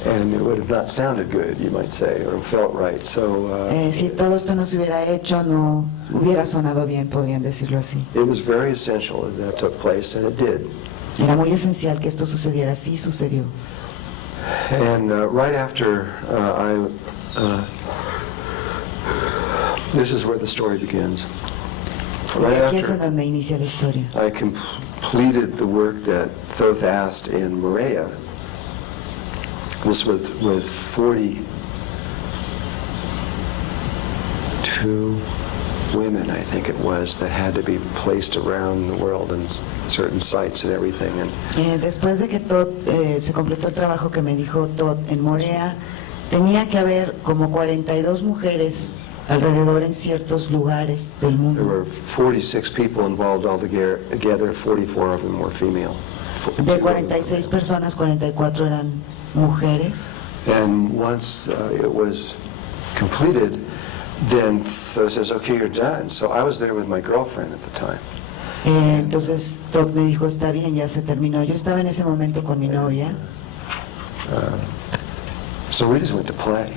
and it would have not sounded good, you might say, or felt right. So si todo esto no se hubiera hecho, no hubiera sonado bien, podrían decirlo así. It was very essential that that took place, and it did. Era muy esencial que esto sucediera, sí sucedió. And right after this is where the story begins. Right Aquí es en after donde inicia la historia. I completed the work that Thoth asked in Morea, this with 42 women, I think it was, that had to be placed around the world in certain sites and everything. And Después de que se completó el trabajo que me dijo Todd en Morea, tenía que haber como 42 mujeres alrededor en ciertos lugares del there mundo. were 46 people involved altogether, 44 of them were female. De 46 personas, 44 eran mujeres. And once it was completed, then Tho says, okay, you're done. So I was there with my girlfriend at the time. Entonces Todd me dijo, está bien, ya se terminó. Yo estaba en ese momento con mi novia. So we just went to play.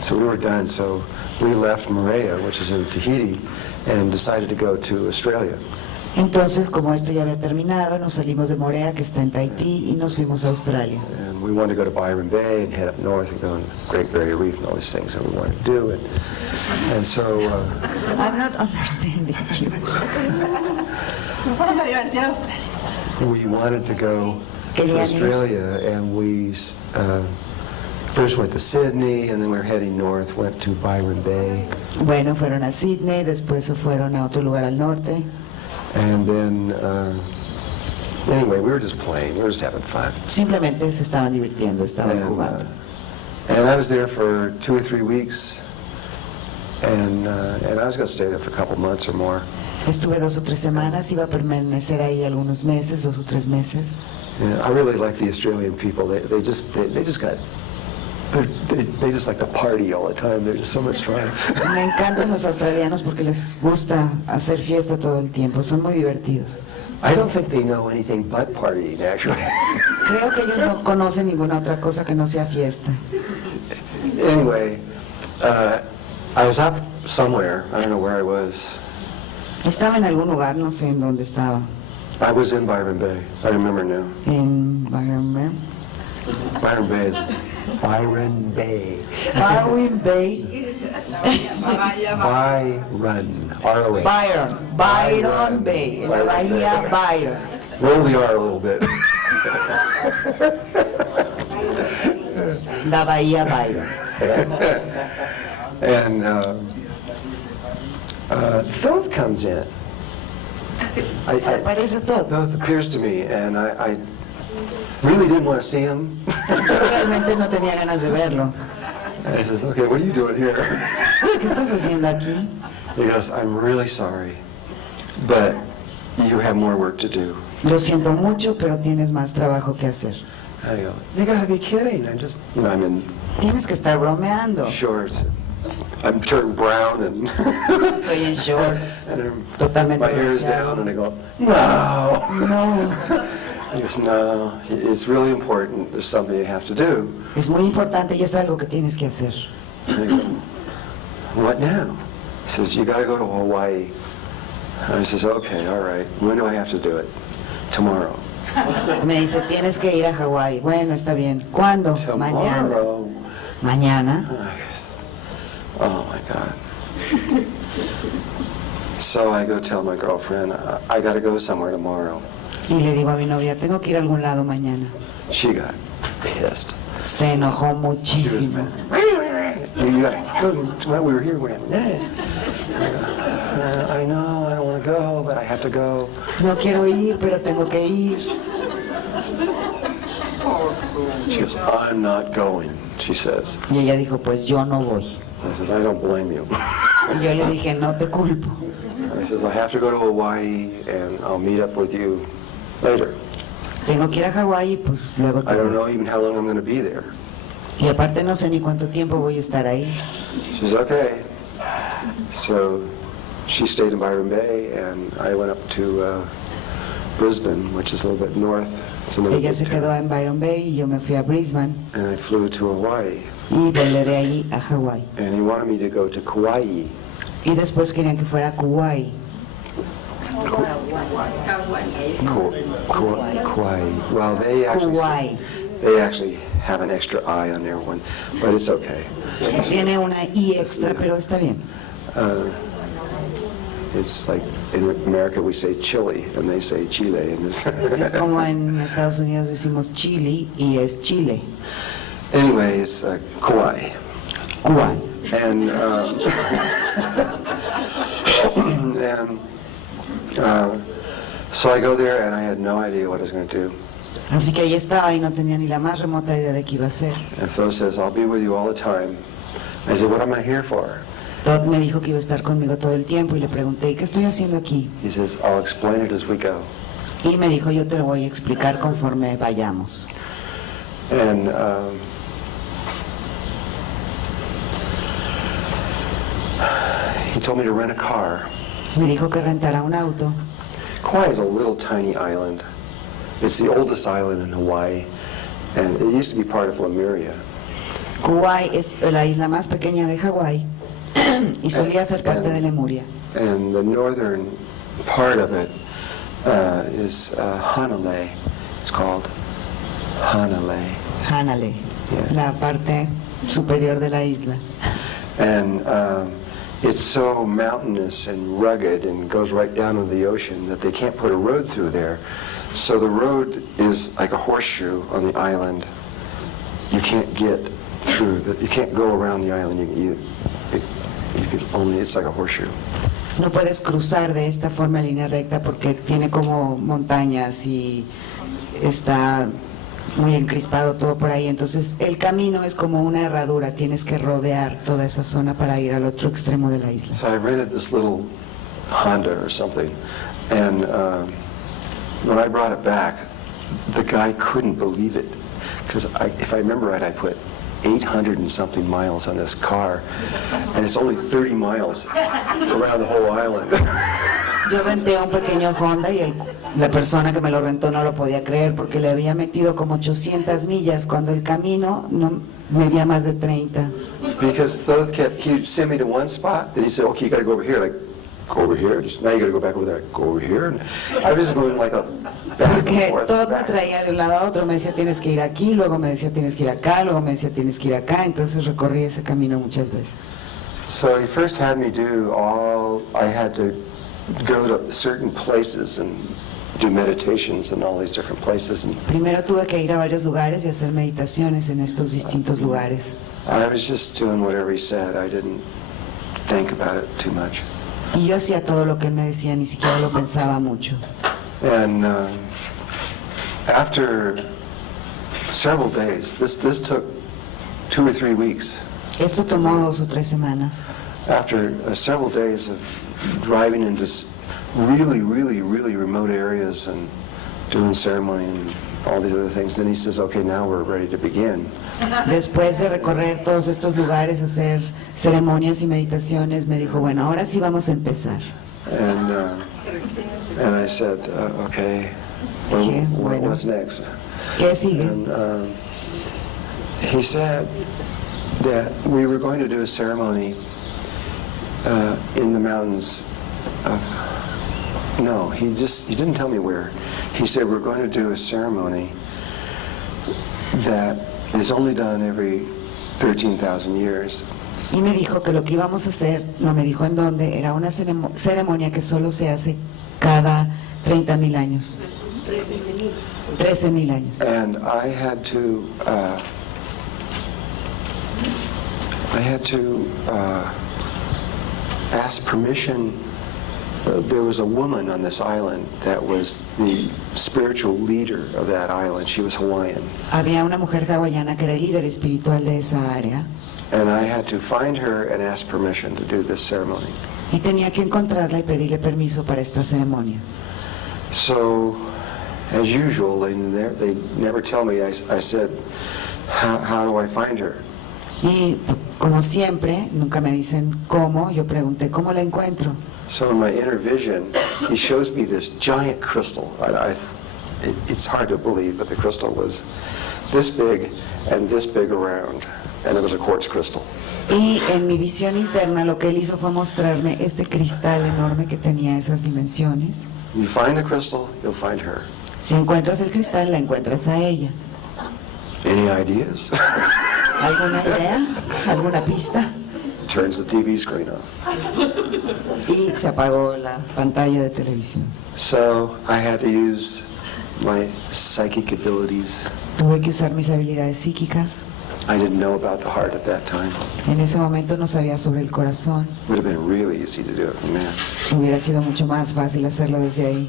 So we were done. So we left Moorea, which is in Tahiti, and decided to go to Australia. Entonces, como esto ya había terminado, nos salimos de Moorea, que está en Tahití, y nos fuimos a Australia. And we wanted to go to Byron Bay and head up north and go on Great Barrier Reef and all these things that we wanted to do. And so I'm not understanding you. we wanted to go to Querían ir. Australia, and we first went to Sydney, and then we were heading north, went to Byron Bay. Bueno, fueron a Sydney, después se fueron a otro lugar al norte. And then, anyway, we were just playing, we were just having fun. Simplemente se estaban divirtiendo, estaban jugando. And I was there for 2 or 3 weeks, and I was going to stay there for a couple months or more. Estuve 2 o 3 semanas, iba a permanecer ahí algunos meses, 2 o 3 meses. And I really like the Australian people. They just like to party all the time. They're just so much fun. Me encantan los australianos porque les gusta hacer fiesta todo el tiempo, son muy divertidos. I don't think they know anything but partying, actually. Creo que ellos no conocen ninguna otra cosa que no sea fiesta. Anyway, I was up somewhere. I don't know where I was. Estaba en algún lugar, no sé en dónde estaba. I was in Byron Bay. I remember now. En Byron Bay. Byron Bay is Byron Bay. Byron Bay. Byron. R-O-N. Byron Bay. En la bahía Byron. Roll the R a little bit. La bahía Byron. And Thoth comes in. Se aparece todo. Thoth appears to me, and I really didn't want to see him. Yo realmente no tenía ganas de verlo. And he says, okay, what are you doing here? ¿Qué estás haciendo aquí? He goes, I'm really sorry, but you have more work to do. Lo siento mucho, pero tienes más trabajo que hacer. I go, you gotta be kidding. I'm just, I'm in Tienes que estar bromeando. shorts. I'm turned brown and, Estoy en shorts. and Totalmente my hair is bronceado. down, and I go, no. No, He goes, no, it's really important. There's something you have to do. es muy importante y es algo que tienes que hacer. And I go, what now? He says, you gotta go to Hawaii. And I says, okay, all right. When do I have to do it? Tomorrow. Me dice, tienes que ir a Hawái. Bueno, está bien. ¿Cuándo? Mañana. Tomorrow. Mañana. I guess, oh my God. So I go tell my girlfriend, I gotta go somewhere tomorrow. Y le digo a mi novia, tengo que ir a algún lado mañana. She got pissed. Se enojó She was muchísimo. mad. You gotta go tomorrow. We were here. I know, I don't want to go, but I have to go. No quiero ir, pero tengo que ir. She goes, I'm not going, she says. Y ella dijo, pues yo no voy. I says, I don't blame you. Y yo le dije, no te culpo. I says, I have to go to Hawaii, and I'll meet up with you later. Tengo que ir a Hawái y pues luego te I don't veo. know even how long I'm going to be there. Y aparte no sé ni cuánto tiempo voy a estar ahí. She says, okay. So she stayed in Byron Bay, and I went up to Brisbane, which is a little bit north. It's another Ella big se quedó town. en Byron Bay y yo me fui a Brisbane And I flew to Hawaii, y volé de ahí a Hawái. and he wanted me to go to Kauai. Y después querían que fuera a Kuwait. Kauai. Well, Kuwait. they actually have an extra I on their one, but it's okay. Tiene una I extra, pero está bien. It's like in America we say Chile, and they say Chile. And Es como en Estados Unidos decimos Chile y es Chile. Anyways, Kauai. Kuwait. And so I go there, and I had no idea what I was going to do. Así que ahí estaba y no tenía ni la más remota idea de qué iba a hacer. And Tho says, I'll be with you all the time. I said, what am I here for? Todd me dijo que iba a estar conmigo todo el tiempo y le pregunté, ¿qué estoy haciendo aquí? He says, I'll explain it as we go. Y me dijo, yo te lo voy a explicar conforme vayamos. And he told me to rent a car. Me dijo que rentara un auto. Kauai is a little tiny island. It's the oldest island in Hawaii, and it used to be part of Lemuria. Kauai es la isla más pequeña de Hawái y solía ser parte de Lemuria. And the northern part of it is Hanalei. It's called Hanalei. Hanalei, Yeah. la parte superior de la isla. And it's so mountainous and rugged and goes right down to the ocean that they can't put a road through there. So the road is like a horseshoe on the island. You can't get through, you can't go around the island. It's like a horseshoe. No puedes cruzar de esta forma en línea recta porque tiene como montañas y está muy encrispado todo por ahí. Entonces el camino es como una herradura, tienes que rodear toda esa zona para ir al otro extremo de la isla. So I rented this little Honda or something, and when I brought it back, the guy couldn't believe it, because if I remember right, I put 800 and something miles on this car, and it's only 30 miles around the whole island. Yo renté un pequeño Honda y la persona que me lo rentó no lo podía creer porque le había metido como 800 millas cuando el camino no medía más de 30. Because those he'd send me to one spot, then he said, okay, you got to go over here. Like, go over here. Just now you got to go back over there. Go over here. And I was just going like a back and Porque forth. todo me back. traía de un lado a otro, me decía tienes que ir aquí, luego me decía tienes que ir acá, luego me decía tienes que ir acá, entonces recorrí ese camino muchas veces. So he first had me do I had to go to certain places and do meditations in all these different places. And Primero tuve que ir a varios lugares y hacer meditaciones en estos distintos lugares. I was just doing whatever he said. I didn't think about it too much. Y yo hacía todo lo que él me decía, ni siquiera lo pensaba mucho. And after several days, this took 2 or 3 weeks. Esto tomó 2 o 3 semanas. After several days of driving into really, really, really remote areas and doing ceremony and all these other things, then he says, okay, now we're ready to begin. Después de recorrer todos estos lugares, hacer ceremonias y meditaciones, me dijo, bueno, ahora sí vamos a empezar. And I said, okay, well, Dije, bueno. what's next? ¿Qué sigue? And he said that we were going to do a ceremony in the mountains. No, he didn't tell me where. He said we're going to do a ceremony that is only done every 13,000 years. Y me dijo que lo que íbamos a hacer, no me dijo en dónde, era una ceremonia que solo se hace cada 30,000 años. 13,000 años. And I had to ask permission. There was a woman on this island that was the spiritual leader of that island. She was Hawaiian. Había una mujer hawaiana que era el líder espiritual de esa área And I had to find her and ask permission to do this ceremony. y tenía que encontrarla y pedirle permiso para esta ceremonia. So, as usual, they never tell me. I said, how do I find her? Y como siempre, nunca me dicen cómo, yo pregunté cómo la encuentro. So in my inner vision, he shows me this giant crystal. It's hard to believe, but the crystal was this big and this big around, and it was a quartz crystal. Y en mi visión interna lo que él hizo fue mostrarme este cristal enorme que tenía esas dimensiones. You find the crystal, you'll find her. Si encuentras el cristal, la encuentras a ella. Any ideas? ¿Alguna idea? ¿Alguna pista? Turns the TV screen off. Y se apagó la pantalla de televisión. So I had to use my psychic abilities. Tuve que usar mis habilidades psíquicas. I didn't know about the heart at that time. En ese momento no sabía sobre el corazón. Would have been really easy to do it from there. Hubiera sido mucho más fácil hacerlo desde ahí.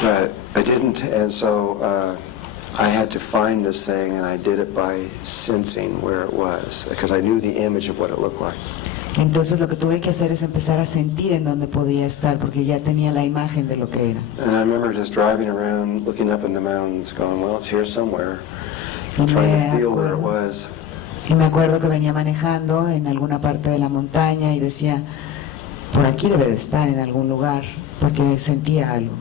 But I didn't, and so I had to find this thing, and I did it by sensing where it was, because I knew the image of what it looked like. Entonces lo que tuve que hacer es empezar a sentir en dónde podía estar, porque ya tenía la imagen de lo que era. And I remember just driving around, looking up in the mountains, going, well, it's here somewhere, Y trying me to feel where it acuerdo, was. y me acuerdo que venía manejando en alguna parte de la montaña y decía, por aquí debe de estar en algún lugar, porque sentía algo.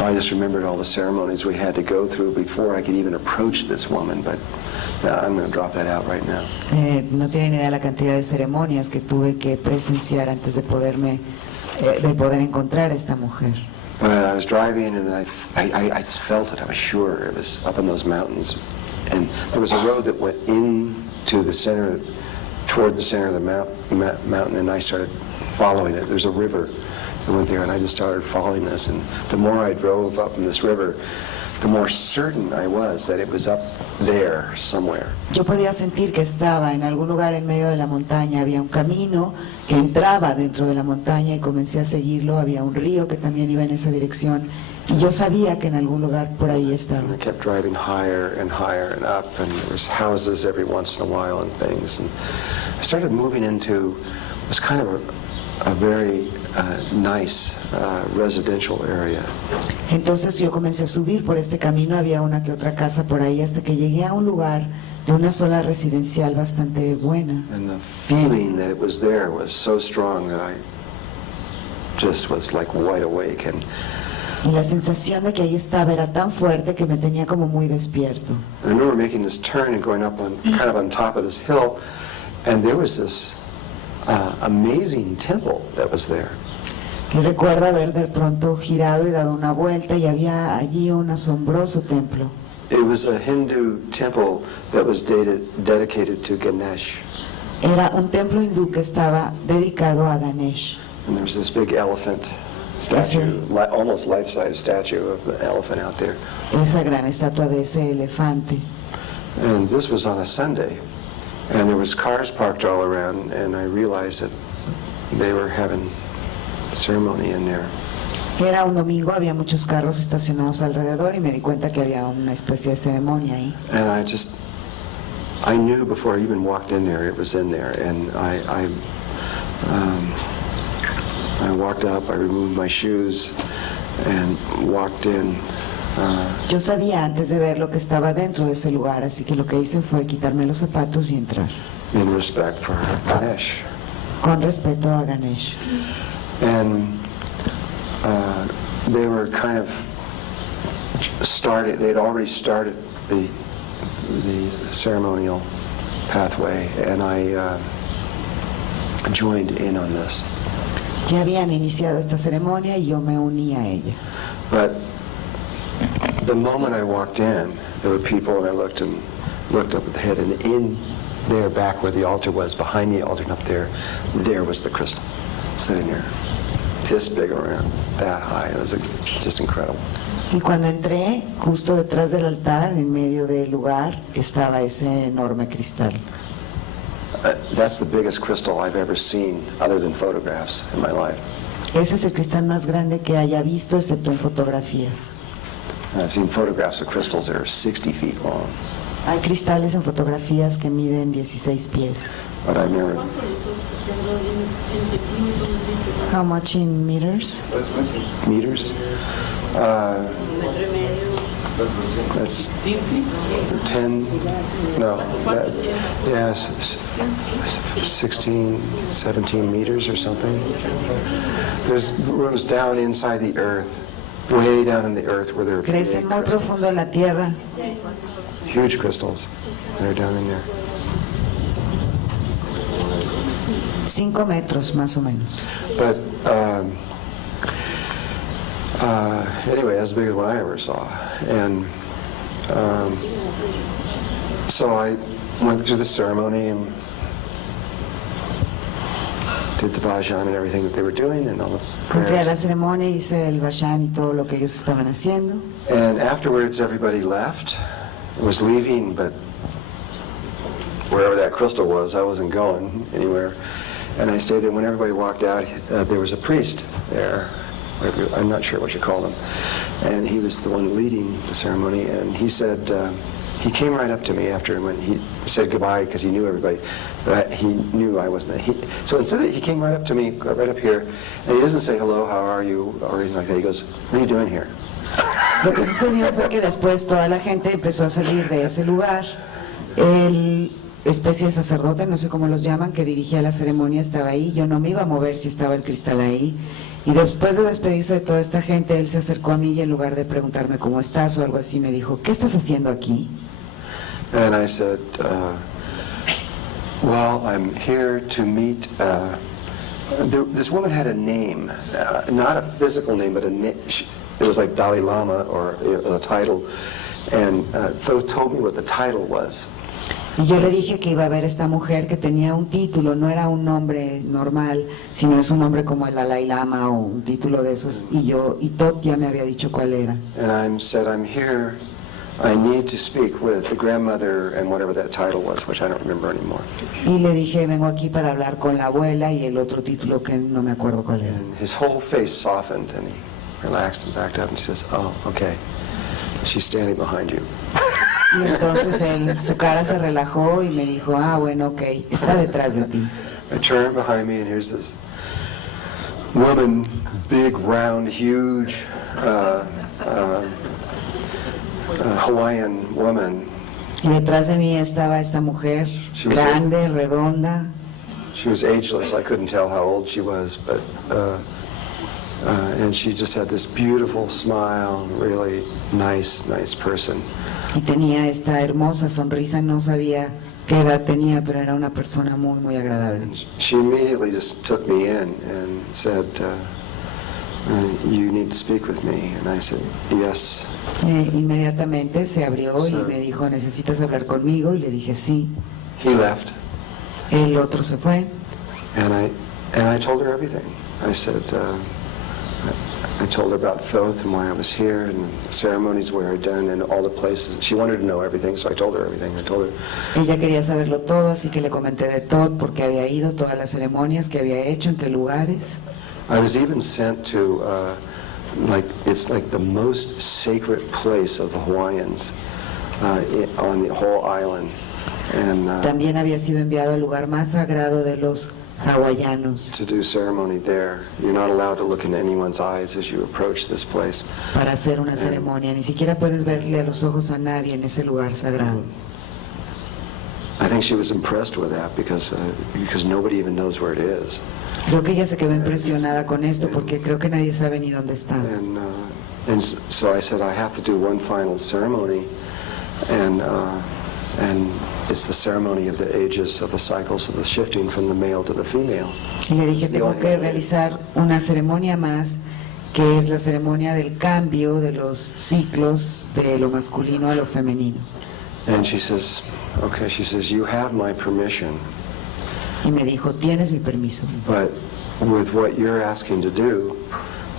I just remembered all the ceremonies we had to go through before I could even approach this woman, but I'm going to drop that out right now. No tienen idea de la cantidad de ceremonias que tuve que presenciar antes de poder encontrar a esta mujer. But I was driving and I just felt it. I was sure it was up in those mountains. And there was a road that went into the center, toward the center of the mountain, and I started following it. There's a river that went there, and I just started following this. And the more I drove up in this river, the more certain I was that it was up there somewhere. Yo podía sentir que estaba en algún lugar en medio de la montaña. Había un camino que entraba dentro de la montaña y comencé a seguirlo. Había un río que también iba en esa dirección y yo sabía que en algún lugar por ahí estaba. And I kept driving higher and higher and up, and there was houses every once in a while and things. And I started moving into, it was kind of a very nice residential area. Entonces yo comencé a subir por este camino, había una que otra casa por ahí hasta que llegué a un lugar de una sola residencial bastante buena. And the feeling that it was there was so strong that I just was like wide awake. And Y la sensación de que ahí estaba era tan fuerte que me tenía como muy despierto. I remember making this turn and going up on kind of on top of this hill, and there was this amazing temple that was there. Y recuerdo haber de pronto girado y dado una vuelta y había allí un asombroso templo. It was a Hindu temple that was dedicated to Ganesh. Era un templo hindú que estaba dedicado a Ganesh. And there was this big elephant statue, almost life-size statue of the elephant out there. Esa gran estatua de ese elefante. And this was on a Sunday, and there was cars parked all around, and I realized that they were having ceremony in there. Era un domingo, había muchos carros estacionados alrededor y me di cuenta que había una especie de ceremonia ahí. And I knew before I even walked in there, it was in there. And I walked up, I removed my shoes, and walked in. Yo sabía antes de ver lo que estaba dentro de ese lugar, así que lo que hice fue quitarme los zapatos y entrar. In respect for Ganesh. Con respeto a Ganesh. And they were kind of they'd already started the ceremonial pathway, and I joined in on this. Ya habían iniciado esta ceremonia y yo me uní a ella. But the moment I walked in, there were people, and I looked up at the head, and in there, back where the altar was, behind the altar and up there was the crystal sitting there, this big around, that high. It was just incredible. Y cuando entré, justo detrás del altar, en medio del lugar, estaba ese enorme cristal. That's the biggest crystal I've ever seen, other than photographs, in my life. Ese es el cristal más grande que haya visto, excepto en fotografías. I've seen photographs of crystals that are 60 feet long. Hay cristales en fotografías que miden 16 pies. But I've never. How much in meters? Meters? That's 10, no, yeah, 16, 17 meters or something. There's rooms down inside the earth, way down in the earth where there are Crecen big muy crystals, profundo en la tierra. huge crystals that are down in there. 5 metros más o menos. But anyway, that's the biggest one I ever saw. And so I went through the ceremony and did the bhajan and everything that they were doing and all the Entré a la prayers. ceremonia, hice el bhajan y todo lo que ellos estaban haciendo. And afterwards, everybody left, was leaving, but wherever that crystal was, I wasn't going anywhere. And I stayed there. When everybody walked out, there was a priest there. I'm not sure what you call him. And he was the one leading the ceremony. And he said, he came right up to me after when he said goodbye because he knew everybody. But he knew I wasn't there. So instead, he came right up to me, right up here. And he doesn't say, hello, how are you, or anything like that. He goes, what are you doing here? Lo que sucedió fue que después toda la gente empezó a salir de ese lugar. El especie de sacerdote, no sé cómo los llaman, que dirigía la ceremonia estaba ahí. Yo no me iba a mover si estaba el cristal ahí. Y después de despedirse de toda esta gente, él se acercó a mí y en lugar de preguntarme cómo estás o algo así, me dijo, ¿qué estás haciendo aquí? And I said, well, I'm here to meet, this woman had a name, not a physical name, but it was like Dalai Lama or a title, and told me what the title was. Y yo le dije que iba a ver esta mujer que tenía un título, no era un nombre normal, sino es un nombre como el Dalai Lama o un título de esos, y Todd ya me había dicho cuál era. And I said, I'm here, I need to speak with the grandmother and whatever that title was, which I don't remember anymore. Y le dije, vengo aquí para hablar con la abuela y el otro título que no me acuerdo cuál era. And his whole face softened and he relaxed and backed up and says, oh, okay, she's standing behind you. Y entonces su cara se relajó y me dijo, bueno, ok, está detrás de ti. I turned behind me and here's this woman, big, round, huge, Hawaiian woman. Y detrás de mí estaba esta mujer, grande, redonda. She was ageless. I couldn't tell how old she was, but and she just had this beautiful smile, really nice person. Y tenía esta hermosa sonrisa, no sabía qué edad tenía, pero era una persona muy, muy agradable. And she immediately just took me in and said, you need to speak with me. And I said, yes. Inmediatamente se abrió y me dijo, ¿necesitas hablar conmigo? Y le dije, sí. He left. El otro se fue. And I told her everything. I said, I told her about Thoth and why I was here and the ceremonies we had done and all the places. She wanted to know everything, so I told her everything. I told her. Ella quería saberlo todo, así que le comenté de Todd, porque había ido, todas las ceremonias que había hecho, en qué lugares. I was even sent to, it's like the most sacred place of the Hawaiians on the whole island. And, también había sido enviado al lugar más sagrado de los hawaianos. To do ceremony there. You're not allowed to look in anyone's eyes as you approach this place. Para hacer una ceremonia, ni siquiera puedes verle a los ojos a nadie en ese lugar sagrado. I think she was impressed with that because nobody even knows where it is. Creo que ella se quedó impresionada con esto porque creo que nadie sabe ni dónde está. And so I said I have to do one final ceremony, and it's the ceremony of the ages of the cycles of the shifting from the male to the female. Y le dije, tengo que realizar una ceremonia más, que es la ceremonia del cambio de los ciclos de lo masculino a lo femenino. And she says, okay, she says, you have my permission. Y me dijo, tienes mi permiso. But with what you're asking to do,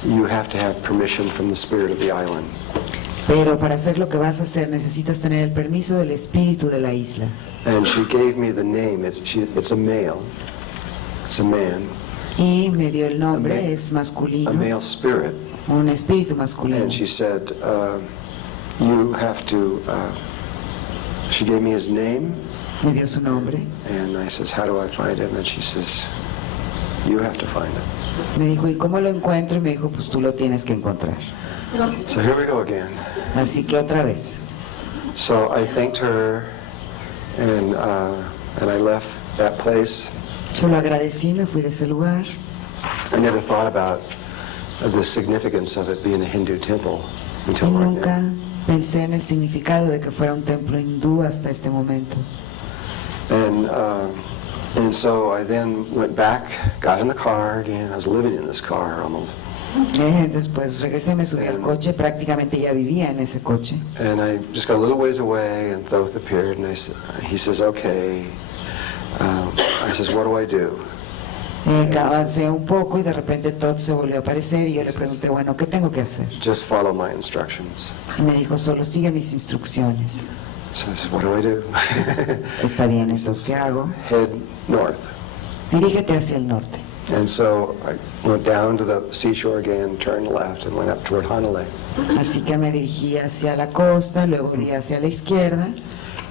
you have to have permission from the spirit of the island. Pero para hacer lo que vas a hacer necesitas tener el permiso del espíritu de la isla. And she gave me the name. It's a male. It's a man. Y me dio el nombre, es masculino. A male spirit. Un espíritu masculino. And she said, you have to. She gave me his name. Me dio su nombre. And I says, how do I find him? And she says, you have to find him. Me dijo, ¿y cómo lo encuentro? Y me dijo, pues tú lo tienes que encontrar. So here we go again. Así que otra vez. So I thanked her, and I left that place. Solo agradecí, me fui de ese lugar. I never thought about the significance of it being a Hindu temple Y until right nunca now. pensé en el significado de que fuera un templo hindú hasta este momento. And so I then went back, got in the car again. I was living in this car almost. Después regresé, me subí al coche, prácticamente ya vivía en ese coche. And I just got a little ways away, and Thoth appeared, and he says, okay. I says, what do I do? Avancé un poco y de repente Todd se volvió a aparecer y yo le pregunté, bueno, ¿qué tengo que hacer? Just follow my instructions. Y me dijo, solo sigue mis instrucciones. So I said, what do I do? Está bien, entonces, ¿qué hago? Head north. Dirígete hacia el norte. And so I went down to the seashore again, turned left, and went up toward Hanalei. Así que me dirigí hacia la costa, luego di hacia la izquierda.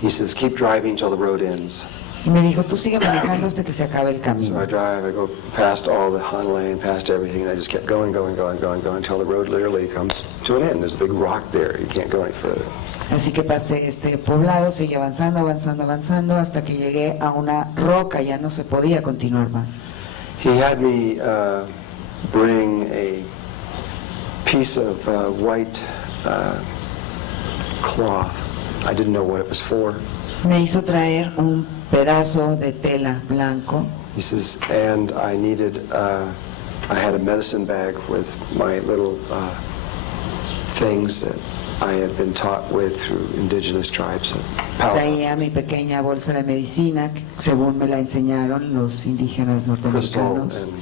He says, keep driving till the road ends. Y me dijo, tú sigue manejando hasta que se acabe el So camino. I drive, I go past all the Hanalei and past everything, and I just kept going until the road literally comes to an end. There's a big rock there. You can't go any further. Así que pasé este poblado, seguí avanzando, avanzando, avanzando, hasta que llegué a una roca, ya no se podía continuar más. He had me bring a piece of white cloth. I didn't know what it was for. Me hizo traer un pedazo de tela blanco. He says, and I needed, I had a medicine bag with my little things that I had been taught with through indigenous tribes. Traía mi pequeña bolsa de medicina, que, según me la enseñaron los indígenas Crystal norteamericanos. and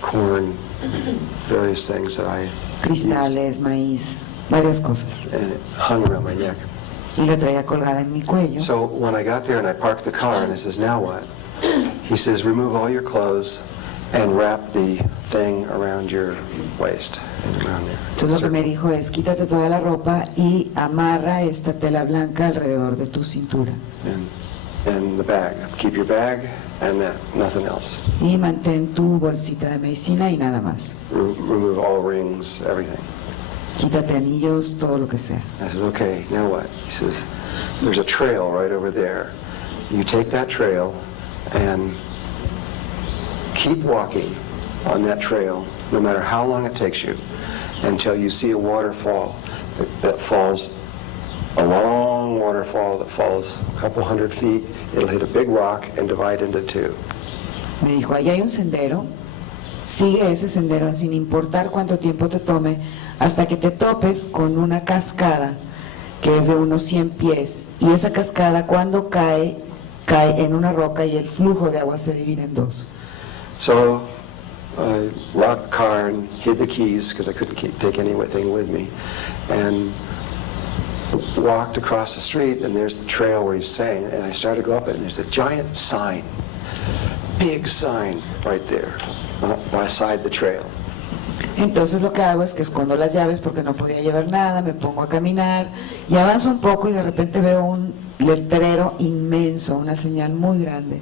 corn, various things that I Cristales, maíz, varias cosas. and it hung around my neck. Y la traía colgada en mi cuello. So when I got there and I parked the car and I says, now what? He says, remove all your clothes and wrap the thing around your waist and around there. Entonces lo que me dijo es, quítate toda la ropa y amarra esta tela blanca alrededor de tu cintura. And the bag. Keep your bag and that, nothing else. Y mantén tu bolsita de medicina y nada más. Remove all rings, everything. Quítate anillos, todo lo que sea. I said, okay, now what? He says, there's a trail right over there. You take that trail and keep walking on that trail, no matter how long it takes you, until you see a waterfall that falls, a long waterfall that falls a couple 100 feet. It'll hit a big rock and divide into two. Me dijo, ahí hay un sendero, sigue ese sendero sin importar cuánto tiempo te tome, hasta que te topes con una cascada que es de unos 100 pies, y esa cascada cuando cae, cae en una roca y el flujo de agua se divide en dos. So I locked the car and hid the keys because I couldn't take anything with me, and walked across the street, and there's the trail where he's saying, and I started to go up it, and there's a giant sign, big sign right there beside the trail. Entonces lo que hago es que escondo las llaves porque no podía llevar nada, me pongo a caminar y avanzo un poco y de repente veo un letrero inmenso, una señal muy grande.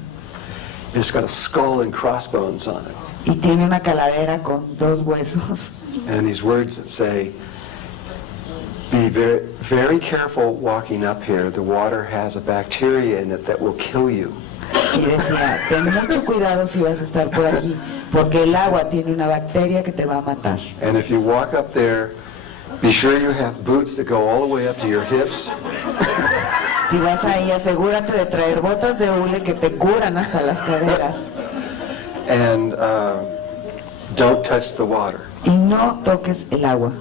It's got a skull and crossbones on it. Y tiene una calavera con dos huesos. And these words that say, be very, very careful walking up here. The water has a bacteria in it that will kill you. Y decía, ten mucho cuidado si vas a estar por aquí, porque el agua tiene una bacteria que te va a matar. And if you walk up there, be sure you have boots that go all the way up to your hips. Si vas ahí, asegúrate de traer botas de hule que te curan hasta las caderas. And don't touch the water. Y no toques el agua.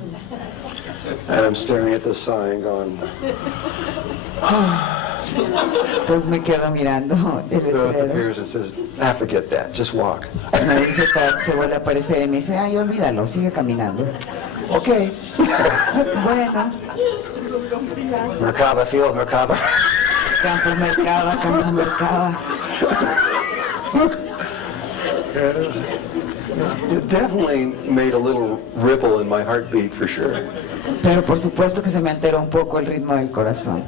And I'm staring at this sign going, Entonces me quedo mirando el Philip letrero. appears and says, forget that, just walk. Me dice, se vuelve a aparecer y me dice, ay, olvídalo, sigue caminando. Okay. Bueno, Merkaba, Field, Merkaba. campo mercado, campo mercado. It definitely made a little ripple in my heartbeat for sure. Pero por supuesto que se me alteró un poco el ritmo del corazón.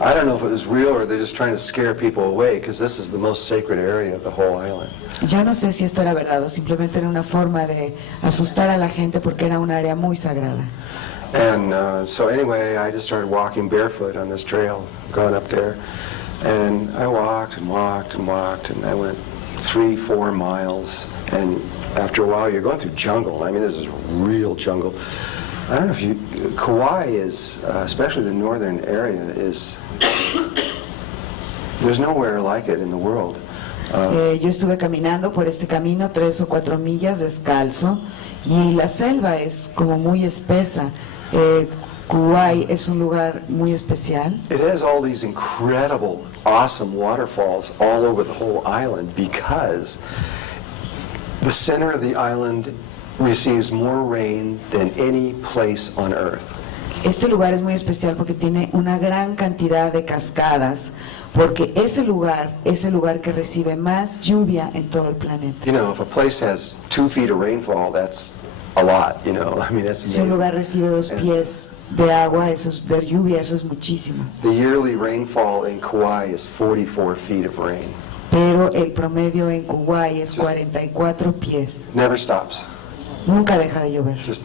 I don't know if it was real or they're just trying to scare people away because this is the most sacred area of the whole island. Yo no sé si esto era verdad o simplemente era una forma de asustar a la gente porque era un área muy sagrada. And so anyway, I just started walking barefoot on this trail, going up there. And I walked and walked and walked, and I went 3-4 miles. And after a while, you're going through jungle. I mean, this is real jungle. I don't know if you, Kauai is, especially the northern area, is, there's nowhere like it in the world. Yo estuve caminando por este camino 3 o 4 millas descalzo y la selva es como muy espesa. Kauai es un lugar muy especial. It has all these incredible, awesome waterfalls all over the whole island because the center of the island receives more rain than any place on earth. Este lugar es muy especial porque tiene una gran cantidad de cascadas, porque ese lugar es el lugar que recibe más lluvia en todo el planeta. You know, if a place has 2 feet of rainfall, that's a lot, you know. I mean, that's Si un amazing. lugar recibe 2 pies de agua, eso es, de lluvia, eso es muchísimo. The yearly rainfall in Kauai is 44 feet of rain. Pero el promedio en Kuwait es 44 pies. Never stops. Nunca deja de llover. Just,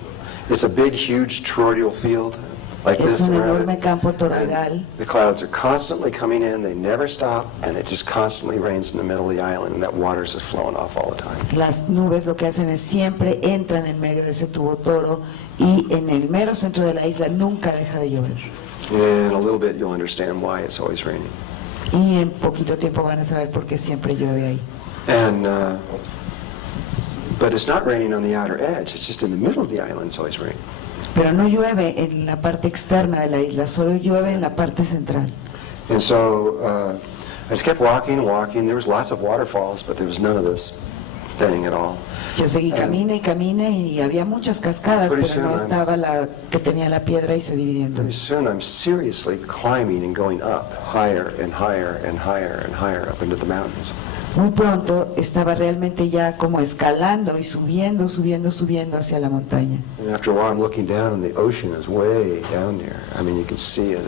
It's a big, huge toroidal field like Es this un around enorme it. campo And toroidal. the clouds are constantly coming in, they never stop, and it just constantly rains in the middle of the island, and that water's just flowing off all the time. Las nubes lo que hacen es siempre entran en medio de ese tubo toro y en el mero centro de la isla nunca deja de llover. In a little bit, you'll understand why it's always raining. Y en poquito tiempo van a saber por qué siempre llueve ahí. And, but it's not raining on the outer edge, it's just in the middle of the island it's always raining. Pero no llueve en la parte externa de la isla, solo llueve en la parte central. And so I just kept walking and walking. There was lots of waterfalls, but there was none of this thing at all. Yo seguí camine y camine y había muchas cascadas, Pretty pero no soon estaba la que tenía la piedra y se dividía en Pretty dos. soon I'm seriously climbing and going up higher and higher and higher and higher up into the mountains. Muy pronto estaba realmente ya como escalando y subiendo, subiendo, subiendo hacia la montaña. And after a while I'm looking down and the ocean is way down there. I mean, you can see it.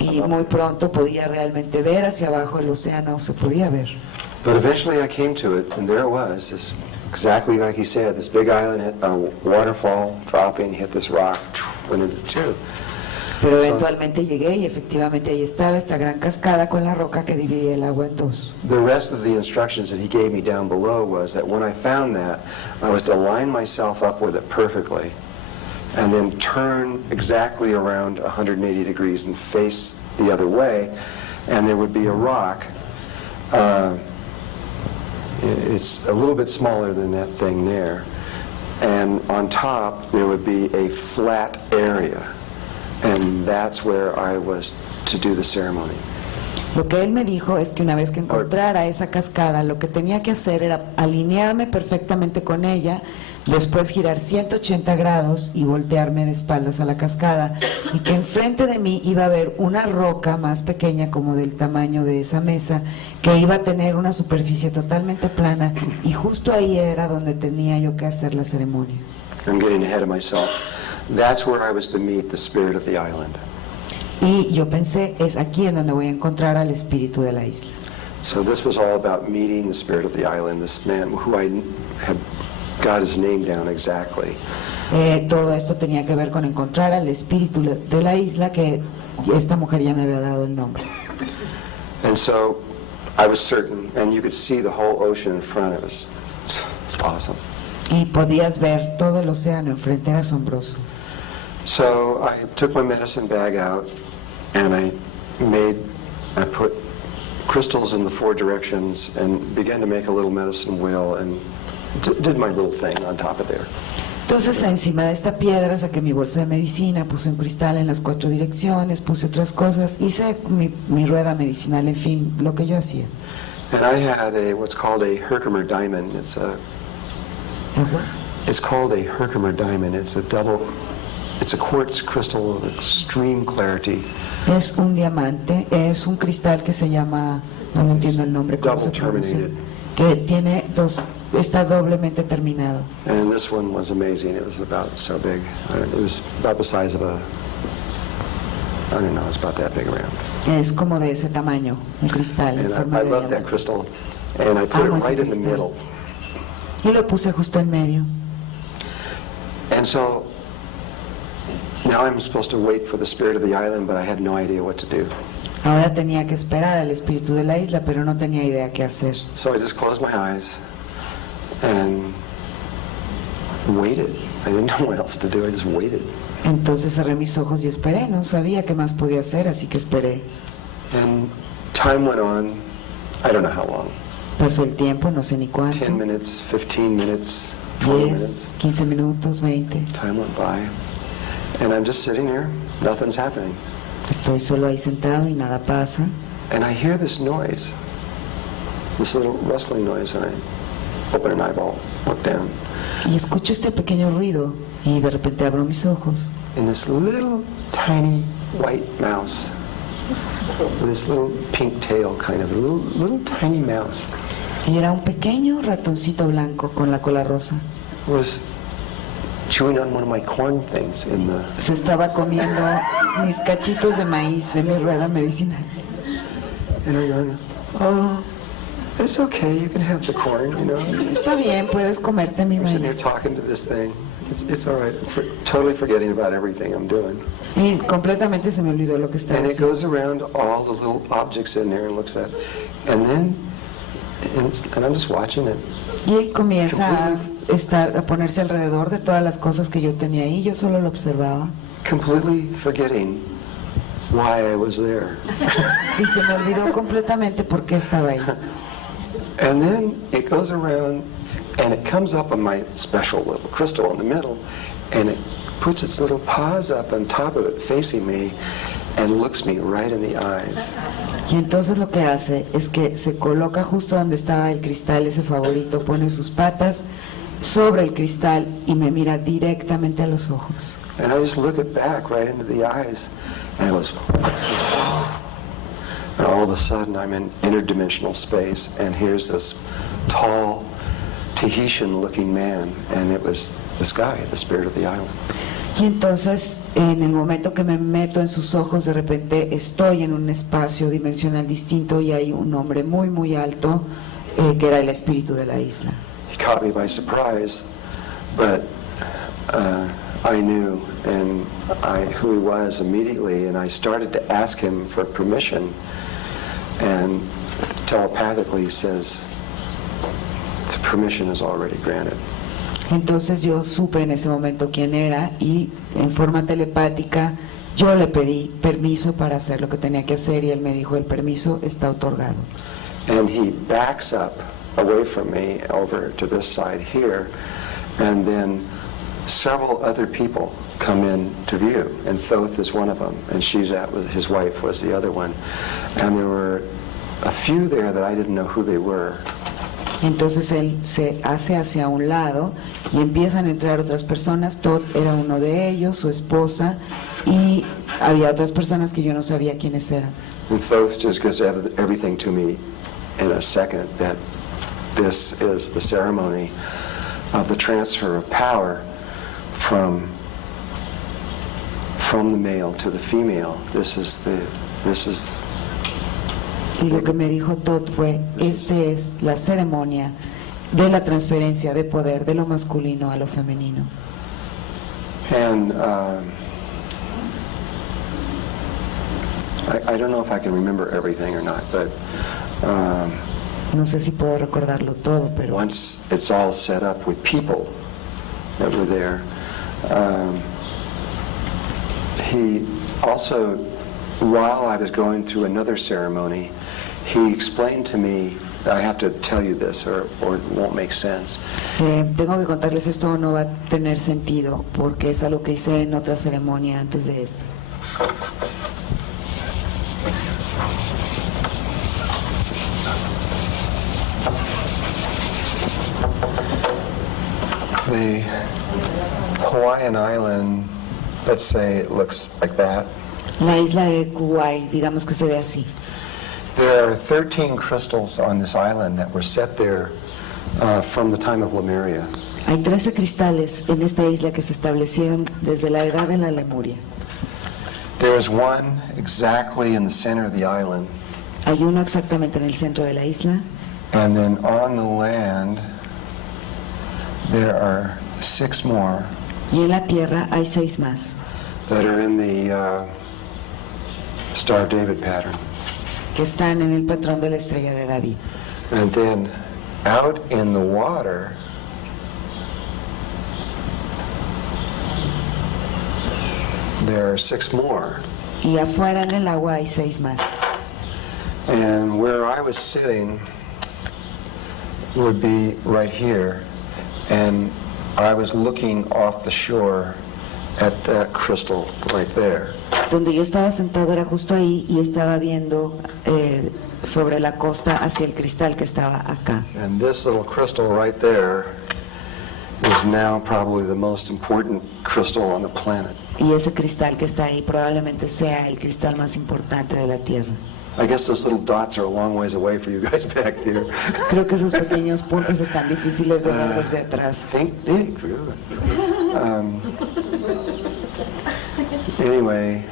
Y muy pronto podía realmente ver hacia abajo el océano, se podía ver. But eventually I came to it, and there it was, this, exactly like he said, this big island, hit a waterfall dropping, hit this rock, went into two. Pero eventualmente llegué y efectivamente ahí estaba esta gran cascada con la roca que dividía el agua en dos. The rest of the instructions that he gave me down below was that when I found that, I was to line myself up with it perfectly and then turn exactly around 180 degrees and face the other way, and there would be a rock. It's a little bit smaller than that thing there, and on top there would be a flat area, and that's where I was to do the ceremony. Lo que él me dijo es que una vez que encontrara esa cascada, lo que tenía que hacer era alinearme perfectamente con ella, después girar 180 grados y voltearme de espaldas a la cascada, y que enfrente de mí iba a haber una roca más pequeña, como del tamaño de esa mesa, que iba a tener una superficie totalmente plana, y justo ahí era donde tenía yo que hacer la ceremonia. I'm getting ahead of myself. That's where I was to meet the spirit of the island. Y yo pensé, es aquí en donde voy a encontrar al espíritu de la isla. So this was all about meeting the spirit of the island, this man who I had got his name down exactly. Todo esto tenía que ver con encontrar al espíritu de la isla, que esta mujer ya me había dado el nombre. And so I was certain, and you could see the whole ocean in front of us. It's awesome. Y podías ver todo el océano enfrente, era asombroso. So I took my medicine bag out, and I put crystals in the four directions and began to make a little medicine wheel and did my little thing on top of there. Entonces encima de esta piedra saqué mi bolsa de medicina, puse un cristal en las 4 direcciones, puse otras cosas, hice mi rueda medicinal, en fin, lo que yo hacía. And I had what's called a Herkimer diamond. It's called a Herkimer diamond. It's a quartz crystal of extreme clarity. Es un diamante, es un cristal que se llama, no entiendo el nombre, ¿cómo se pronuncia? Que tiene está doblemente terminado. And this one was amazing. It was about so big. It was about the size of I don't know, it's about that big around. Es como de ese tamaño, un cristal en And forma I de love that diamante. crystal. And I put it Amo ese right in the cristal. middle. Y lo puse justo en medio. And so now I'm supposed to wait for the spirit of the island, but I had no idea what to do. Ahora tenía que esperar al espíritu de la isla, pero no tenía idea qué hacer. So I just closed my eyes and waited. I didn't know what else to do. I just waited. Entonces cerré mis ojos y esperé, no sabía qué más podía hacer, así que esperé. And time went on. I don't know how long. Pasó el tiempo, no sé ni cuánto, 10 minutes, 15 minutes, 20 minutes. 10, 15 minutos, 20. Time went by. And I'm just sitting here. Nothing's happening. Estoy solo ahí sentado y nada pasa. And I hear this noise, this little rustling noise, and I open an eyeball, look down, Y escucho este pequeño ruido y de repente abro mis ojos. and this little tiny white mouse with this little pink tail, kind of a little tiny mouse, Y era un pequeño ratoncito blanco con la cola rosa. was chewing on one of my corn things in the. Se estaba comiendo mis cachitos de maíz de mi rueda medicinal. And I'm going, oh, it's okay, you can have the corn, you know. Está bien, puedes comerte mi I'm sitting here maíz. talking to this thing, It's all right. Totally forgetting about everything I'm doing. Y completamente se me olvidó lo que estaba And it haciendo. goes around all the little objects in there and looks at, and I'm just watching it. Y él comienza a ponerse alrededor de todas las cosas que yo tenía ahí. Yo solo lo observaba. Completely forgetting why I was there. Y se me olvidó completamente por qué estaba ahí. And then it goes around and it comes up on my special little crystal in the middle, and it puts its little paws up on top of it facing me and looks me right in the eyes. Y entonces lo que hace es que se coloca justo donde estaba el cristal, ese favorito, pone sus patas sobre el cristal y me mira directamente a los ojos. And I just look it back right into the eyes, and it goes, and all of a sudden I'm in interdimensional space, and here's this tall Tahitian-looking man, and it was this guy, the spirit of the island. Y entonces, en el momento que me meto en sus ojos, de repente estoy en un espacio dimensional distinto y hay un hombre muy, muy alto que era el espíritu de la isla. He caught me by surprise, but I knew who he was immediately, and I started to ask him for permission, and telepathically he says, the permission is already granted. Entonces yo supe en ese momento quién era y en forma telepática yo le pedí permiso para hacer lo que tenía que hacer y él me dijo el permiso está otorgado. And he backs up away from me over to this side here, and then several other people come in to view, and Thoth is one of them, and his wife was the other one, and there were a few there that I didn't know who they were. Entonces él se hace hacia un lado y empiezan a entrar otras personas. Todd era uno de ellos, su esposa, y había otras personas que yo no sabía quiénes eran. And Thoth just gives everything to me in a second, that this is the ceremony of the transfer of power from the male to the female. This is Y lo que me dijo Todd fue, esta es la ceremonia de la transferencia de poder de lo masculino a lo femenino. And I don't know if I can remember everything or not, but No sé si puedo recordarlo todo, pero once it's all set up with people that were there, he also, while I was going through another ceremony, he explained to me, I have to tell you this or it won't make sense. tengo que contarles esto o no va a tener sentido, porque es algo que hice en otra ceremonia antes de esta. The Hawaiian island, let's say it looks like that. La isla de Kuwait, digamos que se ve así. There are 13 crystals on this island that were set there from the time of Lemuria. Hay 13 cristales en esta isla que se establecieron desde la edad de la Lemuria. There is one exactly in the center of the island, Hay uno exactamente en el centro de la isla, and then on the land there are 6 more y en la tierra hay 6 más, that are in the Star of David pattern. que están en el patrón de la estrella de David. And then out in the water, there are 6 more. Y afuera en el agua hay 6 más. And where I was sitting would be right here, and I was looking off the shore at that crystal right there. Donde yo estaba sentado era justo ahí y estaba viendo sobre la costa hacia el cristal que estaba acá. And this little crystal right there is now probably the most important crystal on the planet. Y ese cristal que está ahí probablemente sea el cristal más importante de la Tierra. I guess those little dots are a long ways away for you guys back there. Creo que esos pequeños puntos están difíciles de ver desde atrás. Think big, really. Anyway,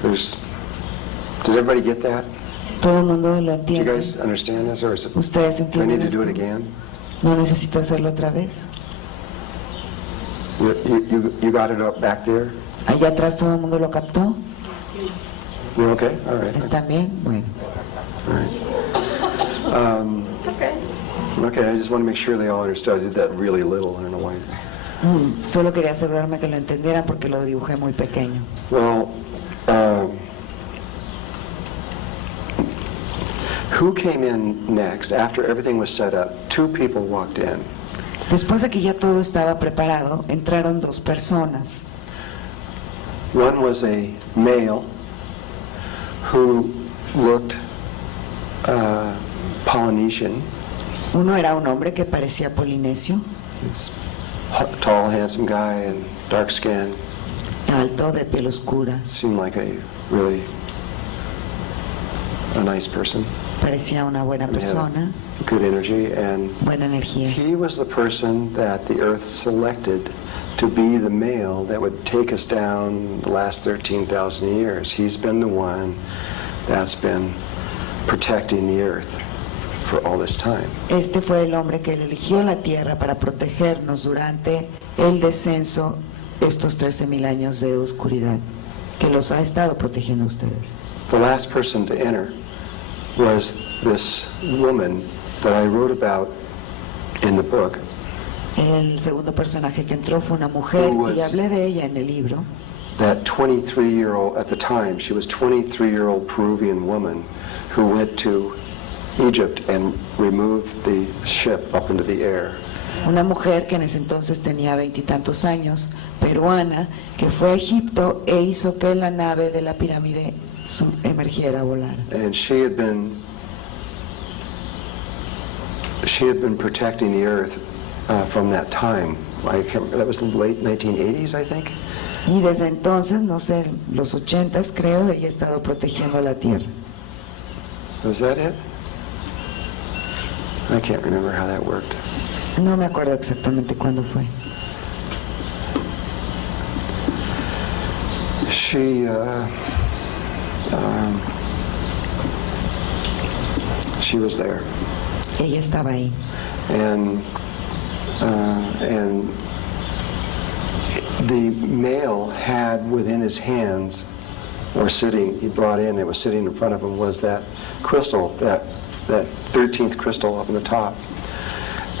does everybody get that? Todo el mundo lo Do you entiende. guys understand this, or is it, ¿Ustedes do I entienden need to do it esto? again? ¿No necesito hacerlo otra vez? You got it up back there? Allá atrás todo el mundo lo captó. You okay? All right. ¿Están bien? Bueno. All right. It's okay. Okay, I just want to make sure they all understood. I did that really little. I don't know why. Solo quería asegurarme que lo entendieran porque lo dibujé muy pequeño. Well, who came in next? After everything was set up, two people walked in. Después de que ya todo estaba preparado, entraron dos personas. One was a male who looked Polynesian. Uno era un hombre que parecía polinesio, He's a tall, handsome guy and dark skin. alto, de piel oscura, Seemed like a really nice person. parecía una buena And had persona, good energy, and buena energía. he was the person that the earth selected to be the male that would take us down the last 13,000 years. He's been the one that's been protecting the earth for all this time. Este fue el hombre que eligió la tierra para protegernos durante el descenso, estos 13,000 años de oscuridad, que los ha estado protegiendo a ustedes. The last person to enter was this woman that I wrote about in the book. El segundo personaje que entró fue una mujer y hablé de ella en el libro. That 23-year-old, at the time, she was 23-year-old Peruvian woman who went to Egypt and removed the ship up into the air. Una mujer que en ese entonces tenía 20 y tantos años, peruana, que fue a Egipto e hizo que la nave de la pirámide emergiera a volar. And she had been protecting the earth from that time. That was the late 1980s, I think. Y desde entonces, no sé, los 80s creo, ella ha estado protegiendo la tierra. Was that it? I can't remember how that worked. No me acuerdo exactamente cuándo fue. She was there, Ella estaba ahí. and the male had within his hands, or sitting, he brought in, it was sitting in front of him, was that crystal, that 13th crystal up in the top.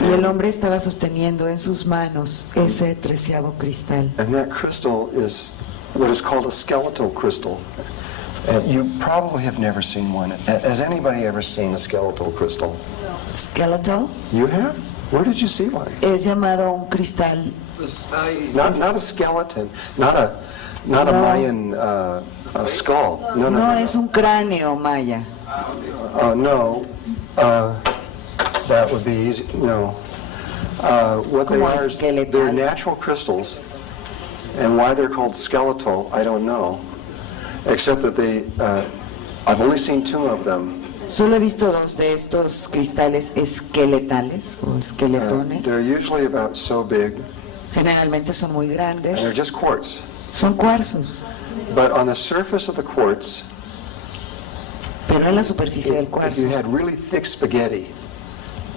Y el hombre estaba sosteniendo en sus manos ese 13avo cristal. And that crystal is what is called a skeletal crystal. You probably have never seen one. Has anybody ever seen a skeletal crystal? Skeletal You have? Where did you see one? es llamado un cristal, Not a skeleton, not a No. Mayan skull. No. no es un cráneo maya. No. That would be easy. No. What they Como are is esqueletal. they're natural crystals, and why they're called skeletal, I don't know. Except that I've only seen two of them. Solo he visto dos de estos cristales esqueletales o esqueletones. They're usually about so big, Generalmente son muy and they're grandes. just quartz. Son cuarzos, But on the surface of the quartz, pero en la superficie del if cuarzo, you had really thick spaghetti,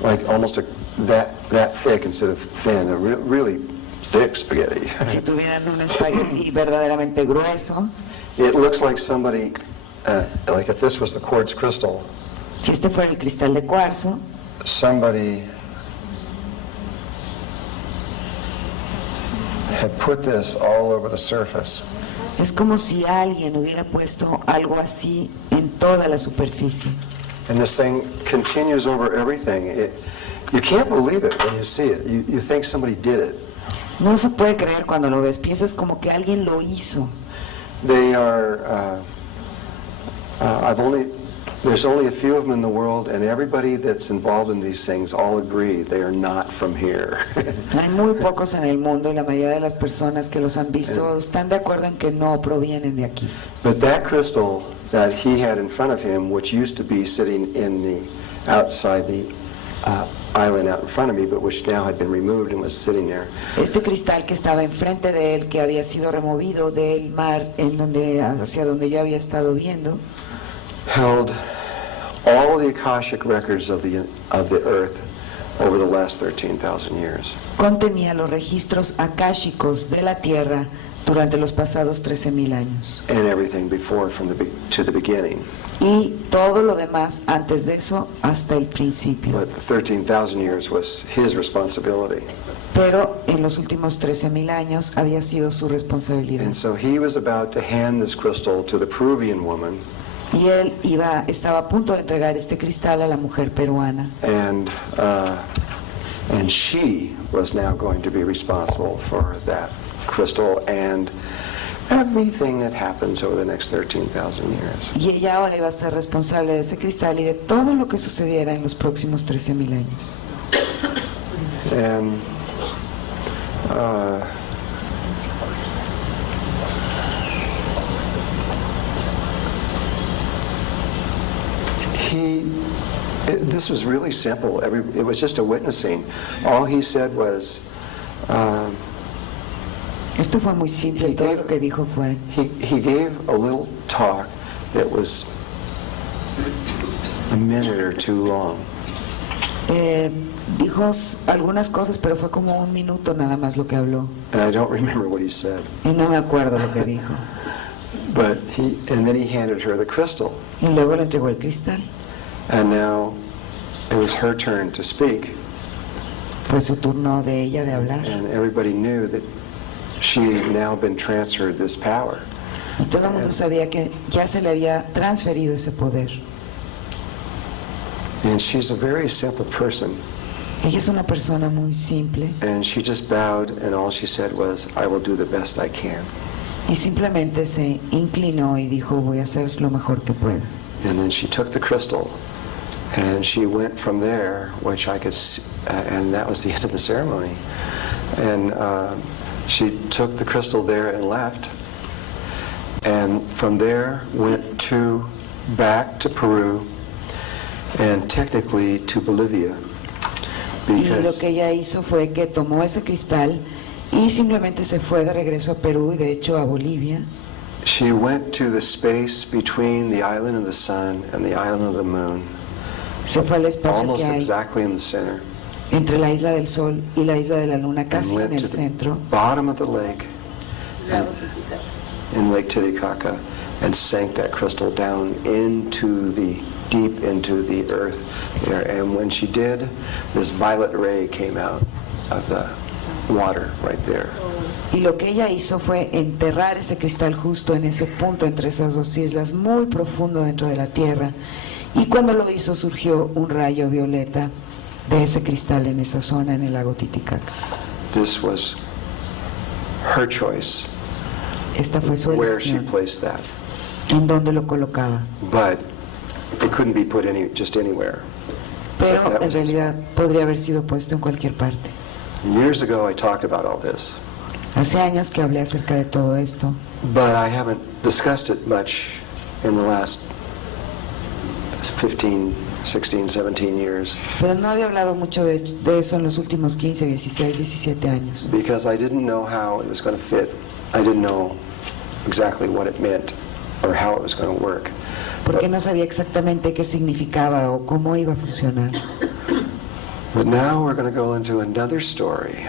like almost that thick instead of thin, a really thick spaghetti, si tuvieran un espagueti verdaderamente grueso, it looks like somebody, like if this was the quartz crystal, si este fuera el cristal de cuarzo, somebody had put this all over the surface. es como si alguien hubiera puesto algo así en toda la superficie. And this thing continues over everything. You can't believe it when you see it. You think somebody did it. No se puede creer cuando lo ves, piensas como que alguien lo hizo. They are, there's only a few of them in the world, and everybody that's involved in these things all agree they are not from here. Hay muy pocos en el mundo y la mayoría de las personas que los han visto están de acuerdo en que no provienen de aquí. But that crystal that he had in front of him, which used to be sitting in the outside the island out in front of me, but which now had been removed and was sitting there, Este cristal que estaba enfrente de él, que había sido removido del mar hacia donde yo había estado viendo, held all the Akashic records of the earth over the last 13,000 years. contenía los registros akáshicos de la Tierra durante los pasados 13,000 años. And everything before to the beginning. Y todo lo demás antes de eso hasta el principio. But the 13,000 years was his responsibility. Pero en los últimos 13,000 años había sido su responsabilidad. And so he was about to hand this crystal to the Peruvian woman, Y él estaba a punto de entregar este cristal a la mujer peruana. and she was now going to be responsible for that crystal and everything that happens over the next 13,000 years. Y ella ahora iba a ser responsable de ese cristal y de todo lo que sucediera en los próximos 13,000 años. And this was really simple. It was just a witnessing. All he said was, Esto fue muy simple, todo lo que dijo fue, he gave a little talk that was a minute or two long. dijo algunas cosas, pero fue como un minuto nada más lo que habló. And I don't remember what he said. Y no me acuerdo lo que dijo. But and then he handed her the crystal. Y luego le entregó el cristal. And now it was her turn to speak. Fue su turno de ella de hablar. And everybody knew that she had now been transferred this power. Y todo el mundo sabía que ya se le había transferido ese poder. And she's a very simple person. Ella es una persona muy simple And she just bowed, and all she said was, I will do the best I can. y simplemente se inclinó y dijo, voy a hacer lo mejor que pueda. And then she took the crystal, and she went from there, which I could see, and that was the end of the ceremony. And she took the crystal there and left, and from there went back to Peru, and technically to Bolivia. Y lo Because que ella hizo fue que tomó ese cristal y simplemente se fue de regreso a Perú y de hecho a Bolivia. she went to the space between the island of the sun and the island of the moon, Se fue al espacio almost que hay exactly in the center, entre la isla del Sol y la isla de la Luna, and casi en went el to the centro. bottom of the lake in Lake Titicaca and sank that crystal down deep into the earth there. And when she did, this violet ray came out of the water right there. Y lo que ella hizo fue enterrar ese cristal justo en ese punto entre esas dos islas, muy profundo dentro de la tierra. Y cuando lo hizo surgió un rayo violeta de ese cristal en esa zona, en el lago Titicaca. This was her choice, Esta fue su where she elección, placed that. en donde lo colocaba. But it couldn't be put just anywhere. Pero That en was the realidad podría haber sido puesto en cualquier parte. Years ago, I talked about all this, Hace años que hablé acerca de todo esto, but I haven't discussed it much in the last 15, 16, 17 years, pero no había hablado mucho de eso en los últimos 15, 16, 17 años. because I didn't know how it was going to fit. I didn't know exactly what it meant or how it was going to work. Porque no sabía exactamente qué significaba o cómo iba a funcionar. But now we're going to go into another story.